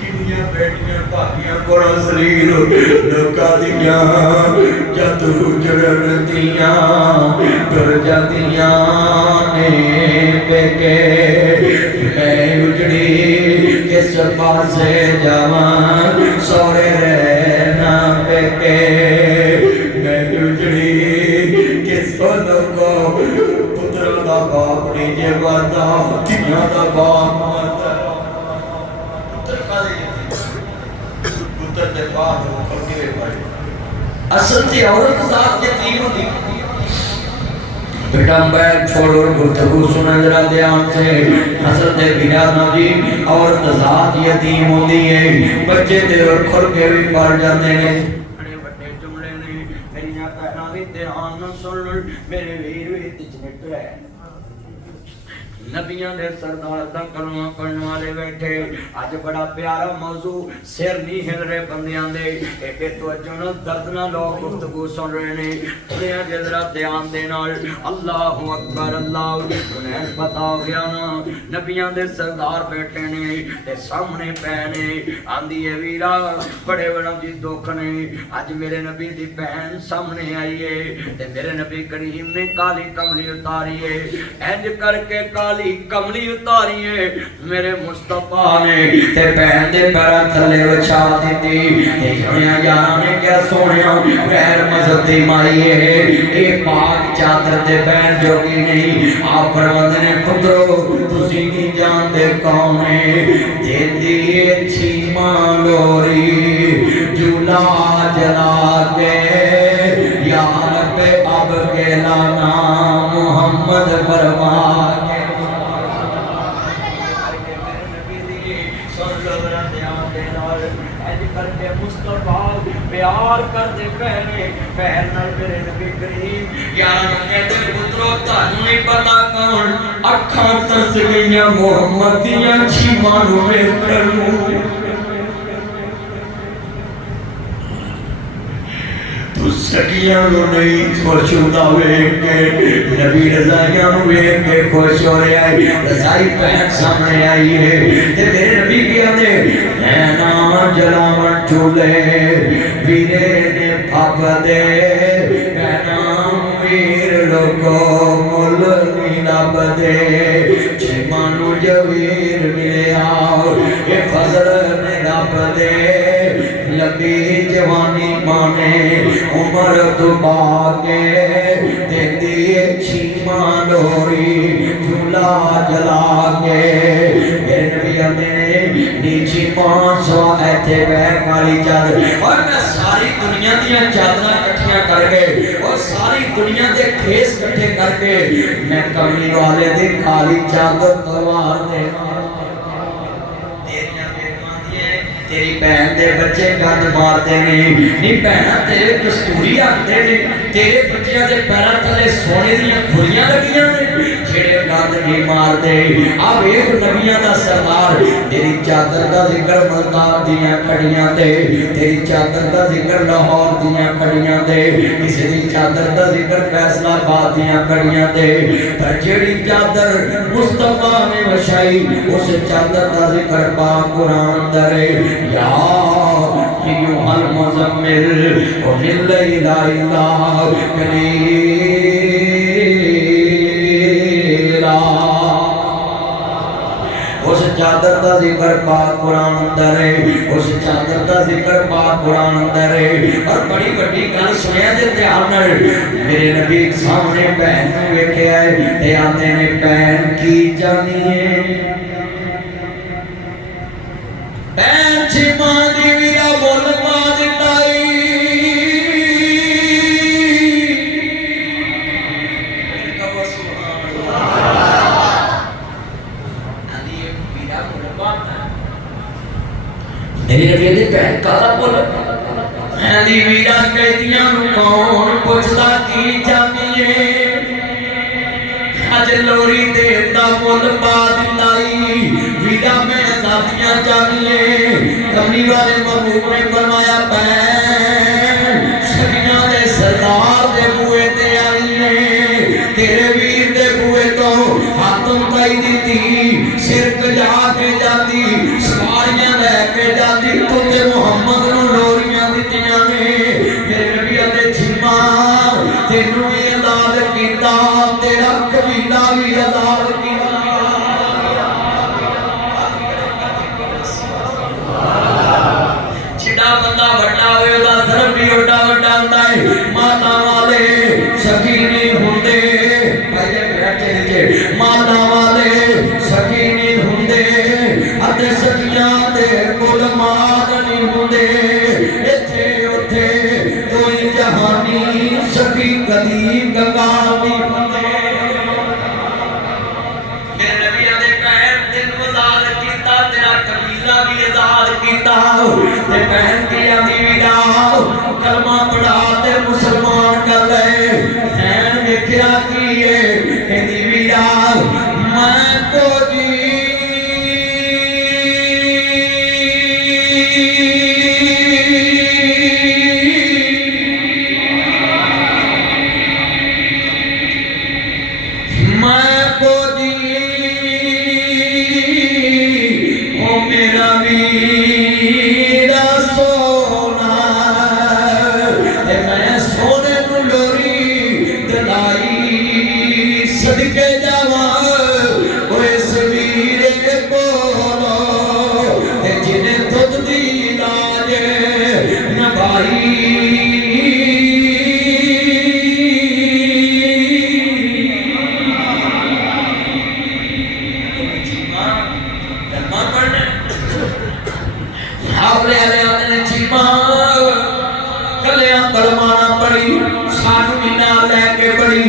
किनिया बेटियां भागियां करो शरीर लोकां दियां जद उजड़न दियां तुर जांदियां ने पेके मैं उजड़ी किस पासे जावां सोरे रहना पेके पुत्र का बाप नीचे बनता धिया का बाप पुत्र के बाप असल से औरत साथ के तीन होती बेटा बैठ छोड़ो गुफ्तगू सुने जरा ध्यान से असल से बिना नबी औरत साथ यतीम होती है बच्चे तेरे खुल के भी पढ़ जाते हैं मेरे वीर भी तिचमिट है नबियां दे सरदार दा कलमा पढ़ने वाले बैठे आज बड़ा प्यारा मौजू सिर नहीं हिल रहे बंदियां दे एके तवज्जो नाल दर्द नाल लोग गुफ्तगू सुन रहे ने ते जरा ध्यान दे नाल अल्लाहु अकबर अल्लाह उन्हें पता हो गया ना नबियां दे सरदार बैठे ने ते सामने पैने आंदी है वीरा बड़े बड़ा जी दुख ने आज मेरे नबी दी बहन सामने आई है ते मेरे नबी करीम ने काली कमली उतारी है इंज करके काली कमली उतारी है मेरे मुस्तफा ने ते बहन दे पैर थले विछा दी ते सुनिया यारां ने क्या सोनिया गैर मजहब दी माई है ए पाक चादर ते बहन जोगी नहीं आप फरमाते ने पुत्रो तुसी नहीं जानदे कौन है देंदी अच्छी मां लोरी झूला जला के यार पे अब के लाना मोहम्मद फरमा प्यार कर दे पहने पहन नाल मेरे नबी करीम यार कहते पुत्रो तानू नहीं पता कौन अखां तरस गईयां मोहम्मद दियां छीमां नू वेखण नू तू सखियां नू नहीं खुशुदा वेख के नबी रज़ाइयां नू वेख के खुश हो रहा है रज़ाई पहन सामने आई है ते मेरे नबी कहंदे मैं ना जलावन चूल्हे वीरे ने फप दे नाम वीर लोगो मुल नी लब दे छिमानू जवीर मिलिया ये फजल ने रब दे लगी जवानी माने उम्र तो बाके देती छिमा लोरी झूला जला के मेरे नबी आंदे नीची 500 ऐथे बैग वाली चादर और मैं सारी दुनिया दी चादरां इकट्ठियां करके और सारी दुनिया दे खेस इकट्ठे करके मैं कमली वाले दी काली चादर तलवार दे तेरी बहन दे बच्चे गंद मारते ने नी भैणा तेरे कस्तूरी आखदे ने तेरे बच्चियां दे पैरां थले सोने दियां खुरियां लगियां ने जेड़े गंद नहीं मारते आ वेख नबियां दा सरदार तेरी चादर दा जिक्र मुल्तान दियां खड़ियां ते तेरी चादर दा जिक्र लाहौर दियां खड़ियां ते किसी दी चादर दा जिक्र फैसलाबाद दियां खड़ियां ते पर जेड़ी चादर मुस्तफा ने वछाई उस चादर दा जिक्र पाक कुरान अंदर है या अय्युहल मुज़म्मिल क़ुमिल लैला इल्ला कलीला उस चादर चादर का जिक्र पाक कुरान अंदर है, उस चादर का जिक्र पाक कुरान अंदर है। और बड़ी बड़ी गल सुनिया जे ध्यान नाल, मेरे नबी सामने बहन नूं वेखिया ते आंदे ने बहन की जानी है, बहन छिमा दी वीरा बोल पा दिता मेरे नबी दे भैन काला बोल ऐंदी वीरा कहदियां नूं कौन पुछदा की जानिए, अज लोरी देन दा मुल पा दिताई वीरा मैं दादियां जानिए। कमली वाले महबूब ने फरमाया भैन सखियां दे सरदार दे बूए ते आई ने, तेरे वीर दे बूए तो हाथों पाई दी सिर कजा के जाती सवारियां लैके जाती, तुझे मुहम्मद नूं लोरियां दित्तियां ने। मेरे नबी दे छिमा तेनू भी आजाद कीता, तेरा कबीला भी आजाद कीता। जिहड़ा बंदा वड्डा होवे ओहदा धर्म भी ओडा वड्डा हुंदा है। माता वाले सखी नहीं हुंदे, भाई बैठे नीचे, माता वाले सखी नहीं हुंदे अते सखियां दे कुल माद नहीं हुंदे। इत्थे उत्थे कोई जहानी सखी कदी गंगा नहीं हुंदे। मेरे नबी दे पैर दिन आजाद कीता, तेरा कबीला भी आजाद कीता। ते बहन की आंदी वीरा कलमा पढ़ा ते मुसलमान कर ले। बहन वेखिया की है कहंदी वीरा मैं को जी मैं को जी ओ मेरा वीरा सोना, ते मैं सोने नूं लोरी दिलाई सदके जावां ओ इस वीरे कोलो, ते जिने दुध दी लाज नभाई। आपने आले ने चीमा कलियां कलमाना पड़ी सानू भी नाल लेके पड़ी।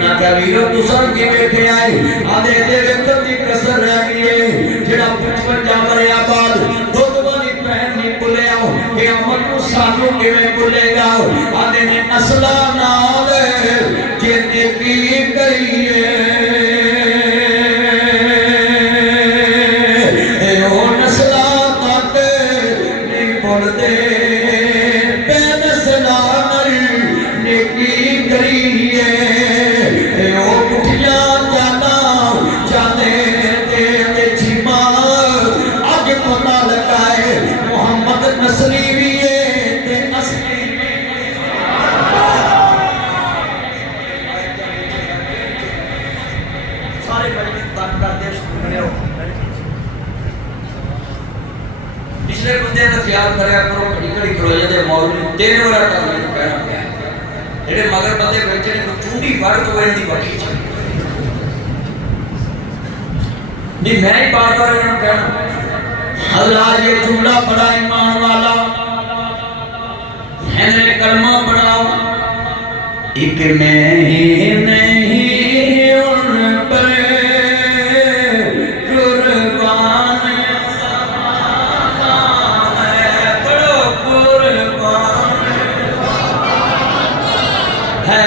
ना क्या वीरो तुसां की वेखे आए आदे दे वेखण दी कसर रह गई है। जेड़ा 55 वरिया बाद दुध वाली भैन नहीं भुलिया कि अमन नूं सानू किवें भुलेगा। आदे ने नस्ला नाल जिन्ने की करिए नस्ली भी है ते असली भी सारे बड़े बात करते सुन हो। पिछले बंदे का ख्याल करया करो, घड़ी घड़ी खड़ो जाते मौलवी तेरे वाला काम नहीं कहना पिया। जेडे मगर बंदे बैठे ने चूंडी वड़ तो इनकी बड़ी नहीं, मैं ही बार बार इन्होंने कहना अल्लाह ये जुमला बड़ा ईमान वाला है, कलमा पढ़ाओ एक मैं ही नहीं उन पर कुर्बान है, बड़ो कुर्बान है।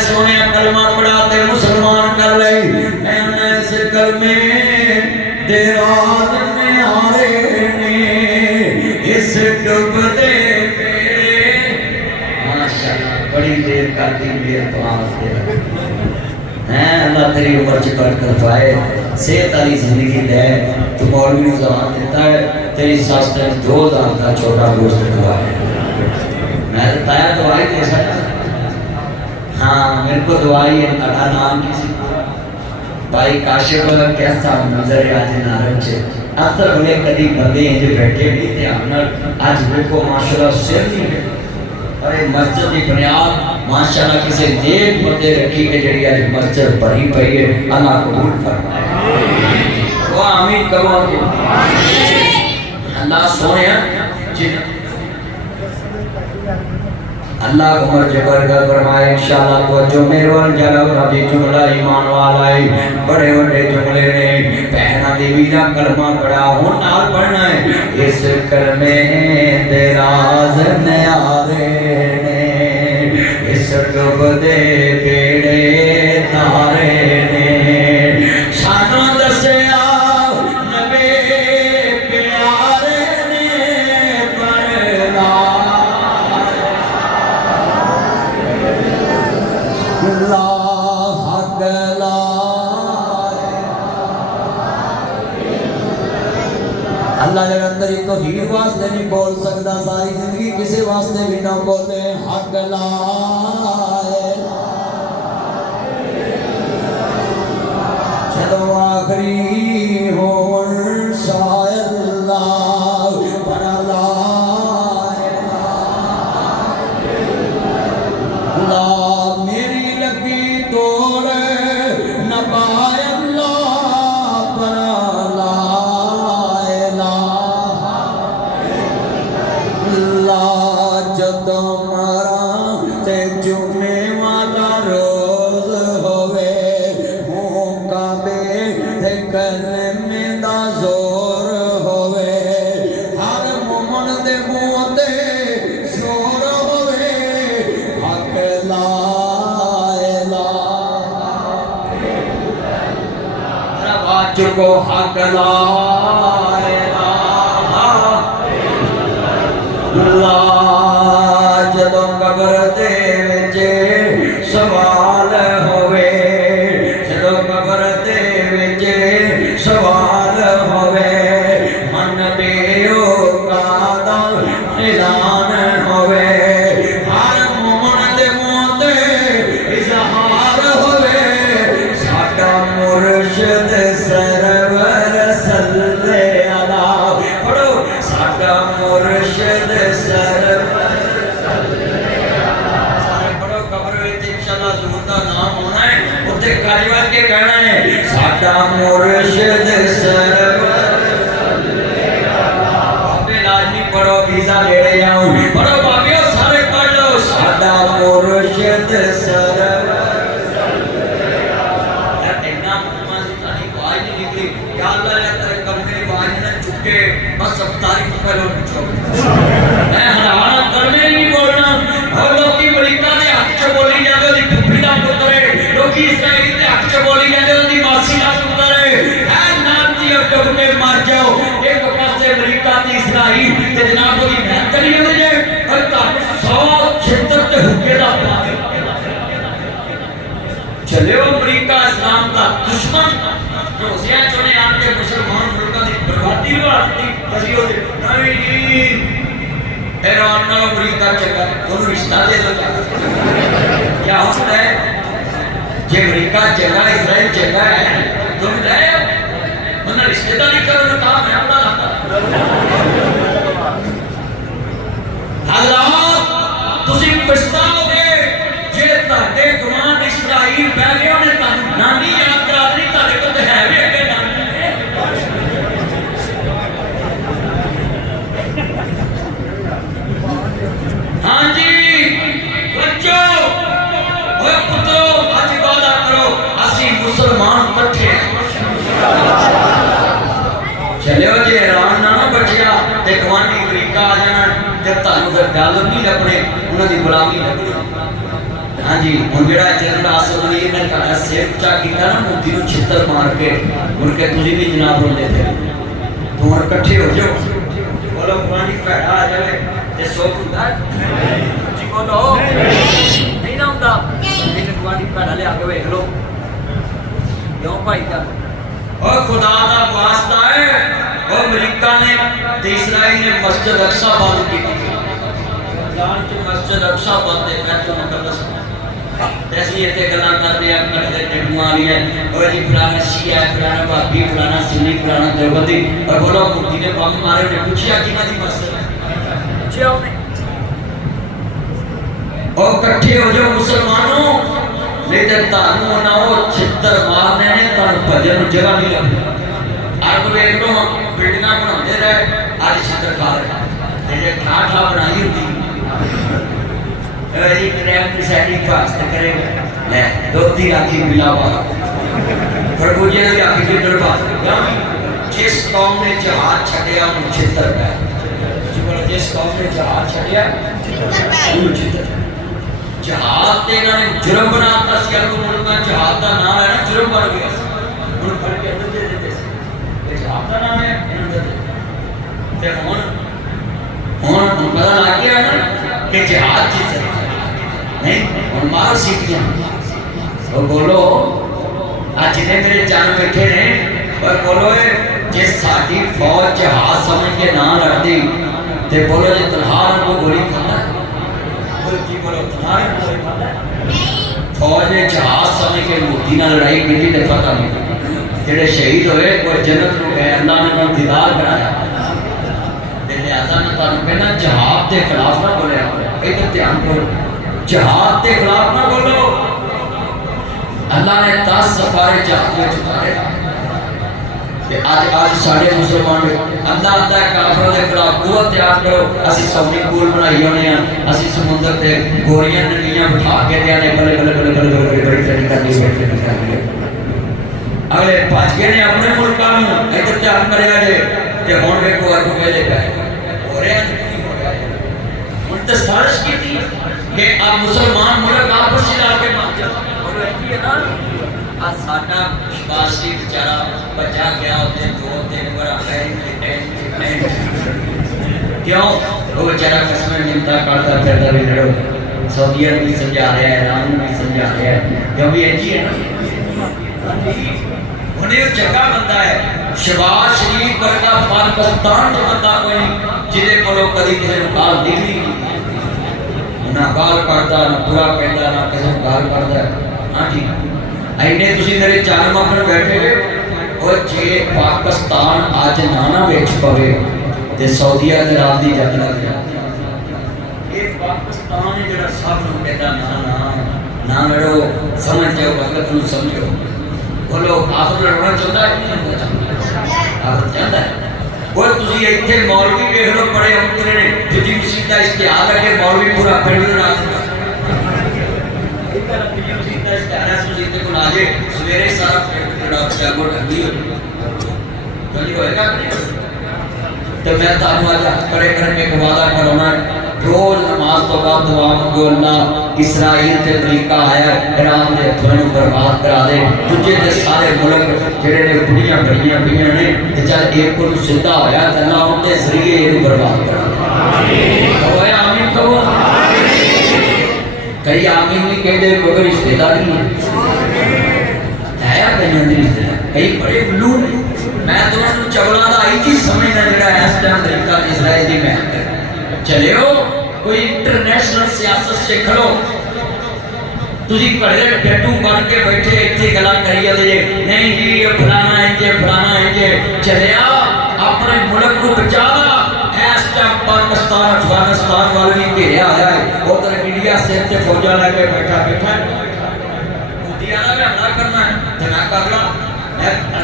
सोने कलमा पढ़ाते मुसलमान कर ले ऐसे कलमे देराज में आ रहे ने इस डुबते करती मेरे तो आस्ते हैं अल्लाह तेरी उम्र च बरकत पाए सेहत वाली जिंदगी दे तू मौलवी को जवान देता है तेरी सास तेरे 2000 का छोटा गोश्त खिलाए मैं बताया दवाई दे सकता हाँ मेरे को दवाई है अड़ा नाम किसी भाई काशिफ कैसा नजर आज नारंज अक्सर बड़े कभी बंदे इंज बैठे नहीं ध्यान आज देखो माशाल्लाह सिर नहीं है अरे मस्जिद की बुनियाद माशाल्लाह किसी नेक बंदे रखी के जड़ी आज मस्जिद भरी पई है अल्लाह कबूल फरमाए वो आमीन कहो अल्लाह सोने अल्लाह उमर जबर का फरमाए इंशाअल्लाह तो जो मेरे वन जरा नबी जुमला ईमान वाला है बड़े बड़े जुमले ने पहना देवी का कलमा पढ़ा हो नाल पढ़ना है इस कलमे दराज न्यारे ने इस डूब दे बेड़े तारे ने सानू दसया नबी प्यारे ने पढ़ना अल्लाह जब अंदर तो ही वास्ते नहीं बोल सकता सारी जिंदगी किसी वास्ते भी ना बोले हक लाए चलो आखिरी हो शायद बना लाए ला मेरी लगी तोड़ न पाए को हक लाए जदों कबर दे विच सवाल होवे जदों कबर दे विच सवाल होवे मन बेओ कादा ऐलान होवे हर मोमन दे मुंह ते इजहार होवे साडा मुर्शिद सरवर सल्ले अला पढ़ो साडा मुर्शिद सरवर सल्ले अला सारे पढ़ो कब्र विच इंशाअल्लाह हुजूर दा नाम होना है उत्ते कालिवा के कहना है साडा मुर्शिद सरवर सल्ले अला अबे लाजमी पढ़ो वीजा लेने जाओ पढ़ो बाबियो सारे पढ़ लो साडा मुर्शिद सरवर बस अफ्तारी को पहले पूछो मैं हराना करने नहीं बोलना और लोग की अमेरिका दे हक च बोली जांदे ओदी फुफी दा पुत्र है लोग इजराइल दे हक च बोली जांदे ओदी मासी दा पुत्र है ऐ नाम दी डुब के मर जाओ एक पासे अमेरिका ते इजराइल ते जनाब ओदी मेहनत करी जांदे जे और तुहानू 100 क्षेत्र ते हुक्के दा पावे चलियो अमेरिका इस्लाम दा दुश्मन रोज़िया चुने आके मुसलमान मुल्कों की बर्बादी वास्ते ਅਸੀਂ ਉਹ ਨਹੀਂ ईरान ਨਾਲ अमेरिका चंगा ਉਹਨੂੰ ਰਿਸ਼ਤਾ ਦੇ ਦੋ क्या होता है जे अमेरिका चंगा इजराइल चंगा है तुम ले मतलब रिश्तेदारी करो ना काम है अपना लाता हालात ਤੁਸੀਂ ਪਛਤਾਓਗੇ ਜੇ ਤੁਹਾਡੇ ਗਵਾਂਢ ਇਸਰਾਈਲ ਬਹਿ ਗਏ ਉਹਨੇ ਤੁਹਾਨੂੰ ਨਾਨੀ ਯਾਦ ਕਰਾ ਦੇਣੀ ਤੁਹਾਡੇ ਕੋਲ ਤੇ ਹੈ ਵੀ ਅੱਗੇ ਨਾਨੀ हाँ जी बच्चों ओए पुत्रो आज वादा करो असी मुसलमान इकट्ठे चलियो जे ईरान ना बचिया ते गवांढी अमेरिका आ जाना ते ਤੁਹਾਨੂੰ ਫਿਰ ਡਾਲਰ ਨਹੀਂ ਲੱਭਣੇ ਉਹਨਾਂ ਦੀ ਗੁਲਾਮੀ ਲੱਭਣੀ हाँ जी ਹੁਣ ਜਿਹੜਾ ਜਨਰਲ ਆਸਮ ਅਲੀ ਨੇ ਤੁਹਾਡਾ ਸਿਰ ਉੱਚਾ ਕੀਤਾ ਨਾ ਮੁੱਦੀ ਨੂੰ ਛਿੱਤਰ ਮਾਰ ਕੇ ਮੁੜ ਕੇ ਤੁਸੀਂ ਵੀ ਜਨਾਬ ਹੁੰਦੇ ਥੇ ਦੋਵੇਂ ਇਕੱਠੇ ਹੋ ਜਾਓ बोलो गवांढी भैड़ा आ जाए ते सुख हुंदा जी बोलो नहीं ना हुंदा पता एक गुआढ़ी भैड़ा लिया के वेख लो क्यों भाई का और खुदा का वास्ता है और अमेरिका ने ते इस्राइल ने मस्जिद अक्सा बंद की जान च मस्जिद अक्सा बंद है बैतुल मुकद्दस ऐसी इतने गल्लां करते हैं करते टिप्पणियां वाली है और जी फलाना शिया है फलाना भाभी फलाना सुन्नी फलाना देवबंदी और बोलो मूर्ति ने बम मारे ने पूछा किना दी मस्जिद पूछा उन्हें और इकट्ठे हो जाओ मुसलमानों नहीं तो तानू ना वो छितर मारने ने तान भजन जगह नहीं लगती आप देख लो बिल्डिंगां बनाते रहे आज छितर खा रहे ये ठा ठा बनाई होती एक रैम की सेटिंग फास्ट करेगा ले दो तीन आखी मिलावा प्रभु जी ने आखी के दरबार जिस कौम ने जहाज छड़िया उन छितर पे जी बोलो जिस कौम ने जहाज छड़िया उन छितर जहाज ते इन्होंने जुर्म बनाता सी अरब मुल्क का जहाज का नाम है ना जुर्म बन गया उन फड़ के अंदर दे देते थे ये जहाज का नाम है इन्होंने ते हुन पता लग गया ना कि जहाज जिस नहीं और मार सीटियां और बोलो आज जिन्हें मेरे जान बैठे ने और बोलो जे साडी फौज जहाज समझ के ना लड़ती ते बोलो जे तलहार को गोली खाता बोलो जी बोलो तलहार को गोली खाता फौज ने जहाज समझ के मूर्ति ना लड़ाई की ते पता नहीं जेड़े शहीद होए और जन्नत में गए अल्लाह ने उन्हें दीदार कराया ते लिहाजा मैं तुहानू कहना जहाज के खिलाफ ना बोले इधर ध्यान करो जहाज के खिलाफ ना बोलो अल्लाह ने 10 सफारे जहाज में उतारे आज साढ़े मुसलमान अल्लाह आता है काफिरों के खिलाफ कुवत तैयार करो असि स्विमिंग पूल बनाई होने असि समुद्र ते गोरियां नदियां बिठा के देने बड़े बड़े बड़े बड़े बड़े बड़ी तरीका दी बैठे अगले भज गए ने अपने मुल्कां नूं इधर ध्यान करिया जे ते हुण वेखो अगू वेले पै हो रहा हुण ते साजिश कीती कि आप मुसलमान मुल्क आपस में आके मर जाओ और ऐसी है ना आज साडा शाबाशी बेचारा बचा गया होते 2-3 बार क्यों वो बेचारा कसम मिलता करता फिरता भी लड़ो सऊदीया भी समझा रहा है ईरान भी समझा रहा है क्योंकि ऐसी है ना उन्हें जगह बंदा है शहबाज शरीफ वर्गा पाकिस्तान च बंदा कोई जिहदे कोलों कदी किसी नूं गाल निकली ना गाल करता ना बुरा कहता ना किसी गाल करता हाँ जी इन्ने तुसी मेरे चन मक्खन बैठे और जे पाकिस्तान अज ना ना विच पवे ते सऊदीया दे रात दी जंग लग जाए ये पाकिस्तान है जेड़ा सब नूं कहता ना ना ना लड़ो समझ जाओ गलत नूं समझो बोलो काफिर लड़ना चाहता है काफिर चाहता है वो तुसी इत्थे मौलवी देख लो बड़े अंतरे ने जिदी मसीह का इश्तिहार करके मौलवी पूरा पिंड लड़ा दिंदा सवेरे सारा जागो ढंगी जल्दी होएगा तो मैं तानू आज खड़े करके एक वादा कराना रोज नमाज तो बाद दुआ मंगो अल्लाह इसराइल ते अमेरिका आया ईरान दे हत्थों नूं बर्बाद करा दे दूजे दे सारे मुल्क जेड़े ने बुढ़ियां बड़ियां पईयां ने ते चल एक को सिद्धा होया ते अल्लाह उनके जरिए इहनूं बर्बाद करा दे आमीन होए आमीन कहो कई आमीन नहीं कहते कोई रिश्तेदार नहीं है कई रिश्तेदार कई बड़े उल्लू ने मैं तुहानू चवला दा आई चीज समझना जेड़ा इस टाइम अमेरिका इजराइल दी महक चलियो कोई इंटरनेशनल सियासत से खड़ो तुसी घड़े डट्टू बन के बैठे इत्थे गल्लां करी जांदे जे नहीं जी ये फलाना इंजे चलिया अपने मुल्क को बचा इस टाइम पाकिस्तान अफगानिस्तान वालों ने घेरिया होया है उधर इंडिया सिर ते फौजा लेके बैठा मोदी आना मैं हमला करना है तो मैं कर ला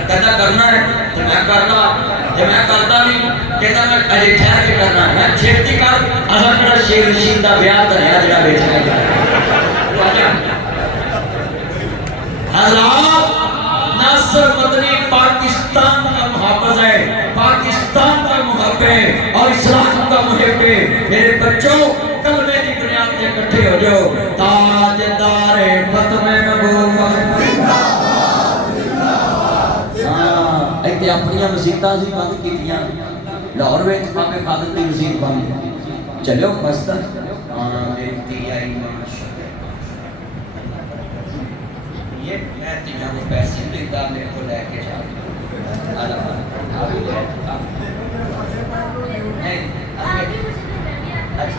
कहना करना है तो मैं कर ला जो मैं करता नहीं कहता मैं अजे ठहर के करना है मैं छेती कर असा मेरा शेर रशीद का ब्याह धरिया जरा बेचना नासिर मदनी पाकिस्तान का मुहाफिज है पाकिस्तान का मुहब्ब है और इस्लाम का मुहिब है मेरे बच्चों कलमे की बुनियाद पे इकट्ठे हो जाओ ताजदार खत्म नबूवत इतने अपनी मसीतां सी बंद कीतियां लाहौर में बाबे खालिद की मसीत बंद चलो मस्त हाँ बेटी आई ये मैं तिया को पैसे देता मेरे को लेके जा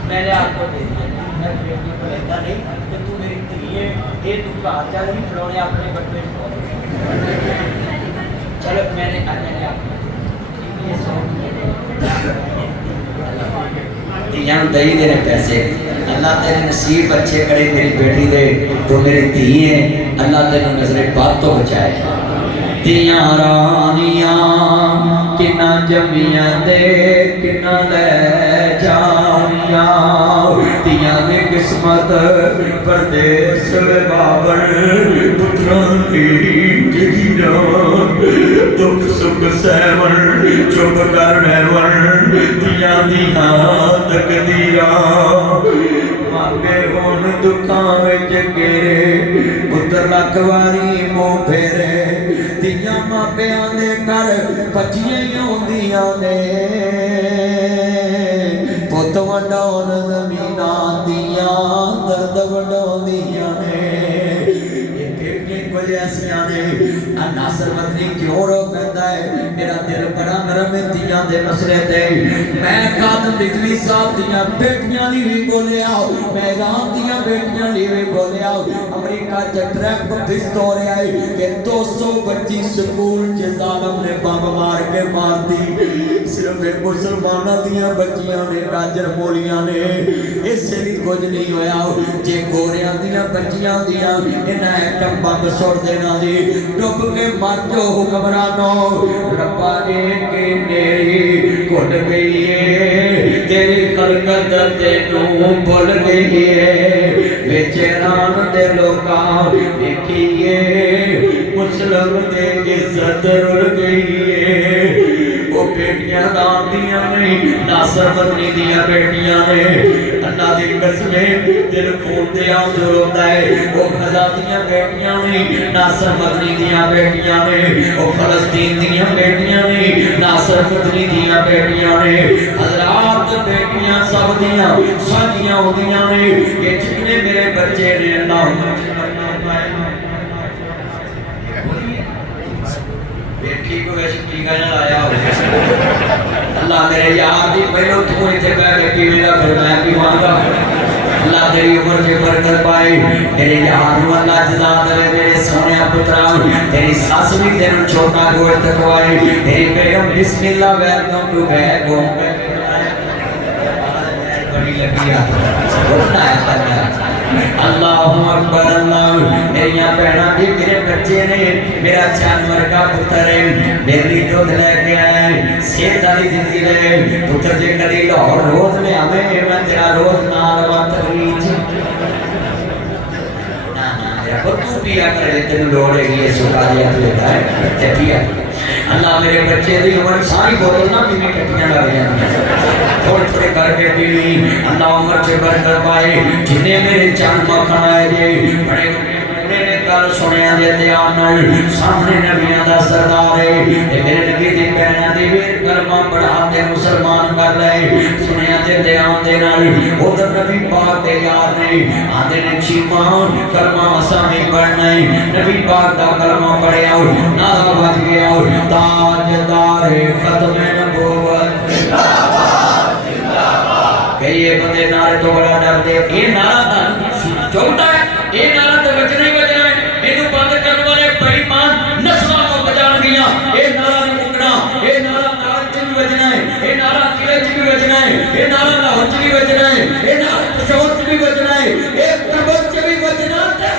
मैंने आपको दे दिया मैं बेटी को लेता नहीं तो तू मेरी धी है ये तू घर जा नहीं खिलौने अपने बच्चे चलो मैंने आपको तियां दही देने पैसे अल्लाह तेरे नसीब अच्छे करे तेरी बेटी दे तो मेरी धी है अल्लाह तेरे नजरे बात तो बचाए तियां रानियां किना जमिया दे किना ले जानियां तियां दी किस्मत परदेस बाबर पुत्रां दी जगीरा दुख सुख सहवन चुप कर रहवन तियां दी तकदीरा मांगे होन दुखां विच घेरे पुत्र लख वारी मोह फेरे तियां मापियां दे घर भजियां ही आउंदियां ने पुत वंडाउण ज़मीनां दियां दर्द वंडाउंदियां ने कुछ ऐसियां ने नासर मदनी क्यों रो कहता है मेरा दिल बड़ा नरम है तियां दे मसले ते मैं खादम बिजली साहब दियां बेटियां ली भी बोलिया मैं राम दियां बेटियां ली भी बोलिया अमेरिका च ट्रैक बत्तीस तोड़े आए कि 200 बच्ची स्कूल च जालम ने बम मार के मार दी सिर्फ एक मुसलमाना दियां बच्चियां ने गाजर मोलियां ने इससे भी कुछ नहीं होया जे गोरियां दियां बच्चियां दियां इन्हां एटम बम छोड़ देना जी डुब के मर जो हुक्मरानो रब्बा के मेरी घुट गई है तेरी खलकत तेनू भुल गई है बेचैन दे लोका देखिए मुस्लिम दे इज्जत रुल गई है वो बेटियां राम दियां नहीं नासर मदनी दियां बेटियां ने अल्लाह दी कसमें दिल खून दे आंसू रोंदा है वो खदा दियां बेटियां नहीं नासर मदनी दियां बेटियां ने वो फलस्तीन दियां बेटियां नहीं नासर मदनी दियां बेटियां ने हज़रात बेटियां सब दियां साजियां होंदियां ने ये जितने मेरे बच्चे ने अल्लाह बेटी को वैसे टीका ना लाया हो अल्लाह मेरे यार दी पहले तू इथे बैठ के कीवेगा फिर मैं भी मांगा अल्लाह तेरी उम्र में बरकत पाए मेरे यार नु अल्लाह जज़ा दे मेरे सोने पुत्रा तेरी सास भी तेरे छोटा गोश्त खवाए तेरी बेगम बिस्मिल्लाह वेलकम टू बैक होम बड़ी लगी आ बोलना है करना अल्लाहु अकबर अल्लाह मेरिया बहना भी मेरे बच्चे ने मेरा जानवर का पुत्र है मेरी दूध लेके आया सेहत वाली जिंदगी रहे पुत्र जे कदी लाहौर रोज में आवे मैं तेरा रोज नाल वत रीच ना ना मेरा तू पिया करे तेन लोड़ है सुखा दिया लेता है ते पिया अल्लाह मेरे बच्चे दी उम्र सारी बोतल ना पीने कटियां लग जांदियां थोड़े थोड़े करके पीवी अल्लाह उम्र से बरकत पाए जिन्हें मेरे चंद मखन आए जे बड़े ने कल सुनिया दे ध्यान नाल सामने नबियां दा सरदार है ते मेरे नबी दी बहना दी वीर कलमा पढ़ा के मुसलमान कर ले सुनिया दे ध्यान दे नाल उधर नबी पाक दे यार ने आंदे ने चीमा कलमा असामी पढ़ना है नबी पाक दा कलमा पढ़या नारा बज गया ताजदार खत्म नबूवत जिंदाबाद जिंदाबाद कई ये बंदे नारे तो बड़ा डरदे ये नारा चौथा है ये नारा तो बचना ही बचना है इनु बंद करने वाले बेईमान नस्लों को बचान दिया ये नारा नहीं मुकना ये नारा नारद च भी बचना है ये नारा किले च भी बचना है ये नारा लाहौर च भी बचना है ये नारा पेशोर च भी बचना है ये कबर च भी बचना है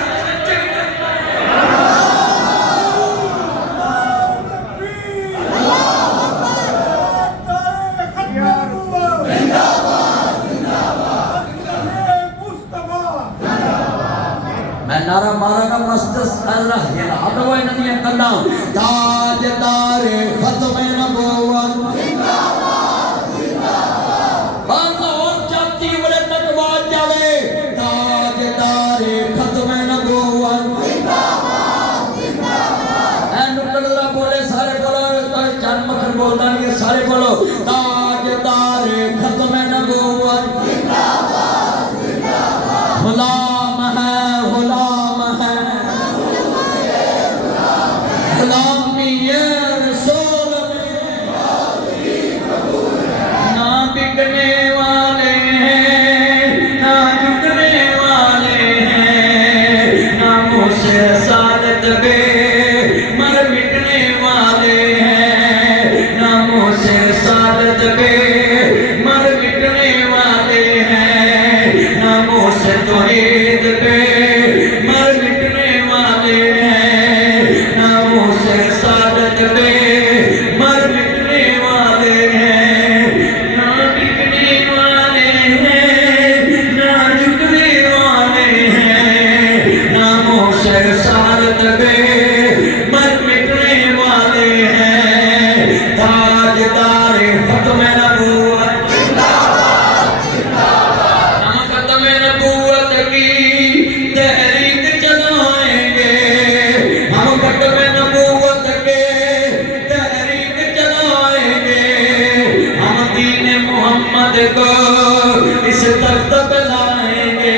नारा मारा मस्त अल्लाह ये अदवा नदियां कन्ना ताजदार खत्म नबूवत जिंदाबाद जिंदाबाद अल्लाह जाती बड़े नटवाज जावे ताजदार खत्म नबूवत जिंदाबाद जिंदाबाद ए नुकड़ा बोले सारे बोलो चंद मखन बोलदा नहीं सारे बोलो ताजदार खत्म नबूवत जिंदाबाद जिंदाबाद गुलाम है से साल दबे मर मिटने वाले हैं ताजदार खत्म नबूवत हम खत्म नबूवत की तहरीक चलाएंगे हम खत्म नबूवत के तहरीक चलाएंगे हम दीन मोहम्मद को इस तख्त पे लाएंगे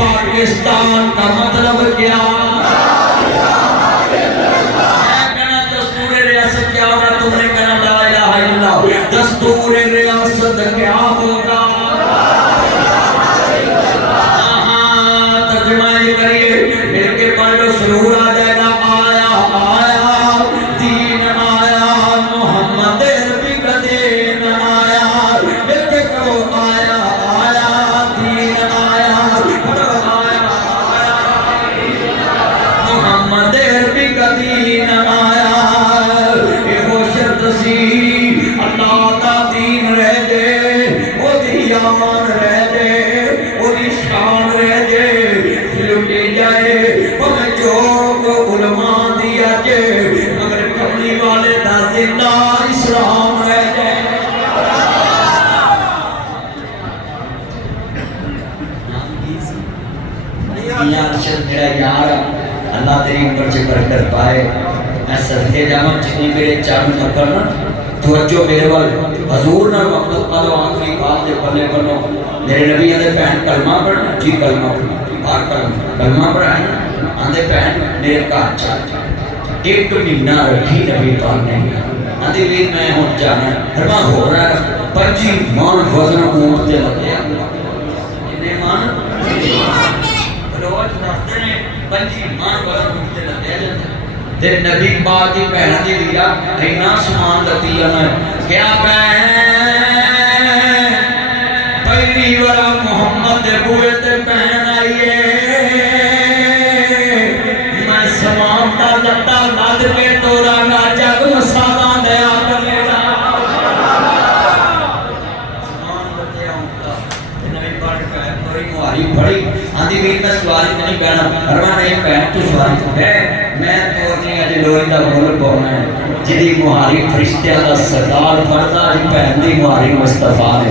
पाकिस्तान का मतलब क्या दस्तूर रियासत क्या होगा तुमने कहना ला इलाहा इल्लल्लाह दस्तूर रियासत क्या होगा तर्जुमा ये करिए मिलके पढ़ लो सुरूर आ जाएगा आया आया दीन आया मोहम्मद नबी का दीन आया मिलके कहो आया आया दीन आया आया मोहम्मद नबी का दीन आया ये हो शर्त सी अल्लाह का दीन रह जाए ओदी यान रह जाए ओदी शान रह जाए लुटी जाए भावें जोग उलमा दिया जे मगर कमली वाले दा जिंदा इस्लाम रह जाए यार शर मेरा यार अल्लाह तेरी ऊपर से बरकत पाए मैं सदके जावा जितनी मेरे चरण नकर ना तवज्जो मेरे वाल हजूर ना मकसद पालो आखिरी बात दे पल्ले बनो मेरे नबी आंदे भैन कलमा पढ़ना जी कलमा बाहर कलमा पढ़ाए आंदे भैन मेरे घर चल एक महीना रखी नबी पाक ने आंदे वीर मैं हुन जाना हरमा हो रहा 25 मन वजन ऊंट ते लगे कितने मन रोज रास्ते ने 25 मन वजन ऊंट ते लगे ते नबी पाक दी भैन दी वीरा इन्ना समान लती है क्या भैन पहली बार मोहम्मद बुए ते भैन आई है मैं समान दा लत्ता लद के तोरा ना जग मसाला दया करेगा समान लते आऊंगा नबी पाक का थोड़ी मुहारी पड़ी आंधी वीर मैं सवारी नहीं कहना हरवा नहीं भैन तू सवारी है मैं तोरनी अज लोई का मुल पाना है जिदी मुहारी फरिश्तियां दा सरदार पढ़दा अज भैन दी मुहारी मुस्तफा ने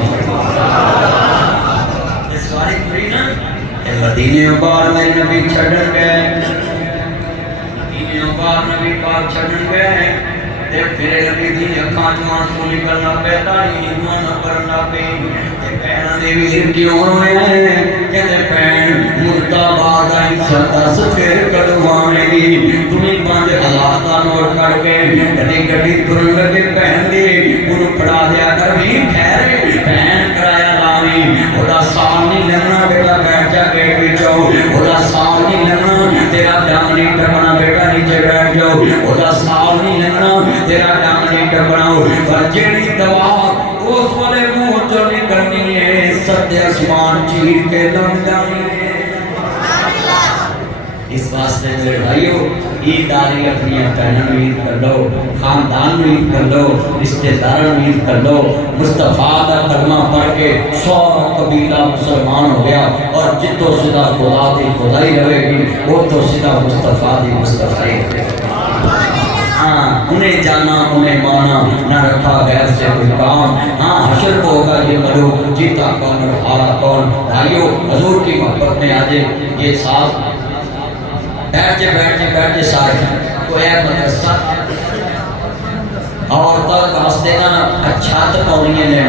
इस वारी पूरी ना ते मदीने बार मेरे नबी छड़न गए मदीने बार नबी पाक छड़न गए ते फिर नबी दी अखां चों आंसू निकलना पे ताड़ी मन करना पे ते भैन दे वीर क्यों होया कहंदे भैन मुर्दाबाद आई दस फिर कदों आवेगी तुम्हें 5000 का नोट कट के कदी गड्डी तुरन लगे भैन दी उन्होंने फड़ा दिया कर भी खैर भैन कराया लावी ओदा साल नहीं लगना बेटा बैठ जा गेट विचों ओदा साल नहीं लगना तेरा दम नहीं टपना बेटा नीचे बैठ जाओ ओदा साल नहीं लगना तेरा दम नहीं टपना पर जेड़ी दवा उस वाले मुंह चों निकलनी है सत्य आसमान चीर के लंघ जानी है इस वास्ते मेरे भाइयों ईद आ रही अपनी भैनों में ईद कर लो खानदान में ईद कर लो रिश्तेदारों में ईद कर लो मुस्तफा का कलमा पढ़ के 100 कबीला मुसलमान हो गया और जितो सीधा खुदा की खुदाई रहेगी वो तो सीधा मुस्तफा की मुस्तफाई हाँ उन्हें जाना उन्हें माना न रखा गैर से कोई काम हाँ हशर को होगा ये मलूक जीता कौन और हारा कौन भाइयों हजूर की मोहब्बत में आज ये साथ बैठे सारे कोई मदरसा और तक वास्ते ना अच्छा तो पौड़ियां लेन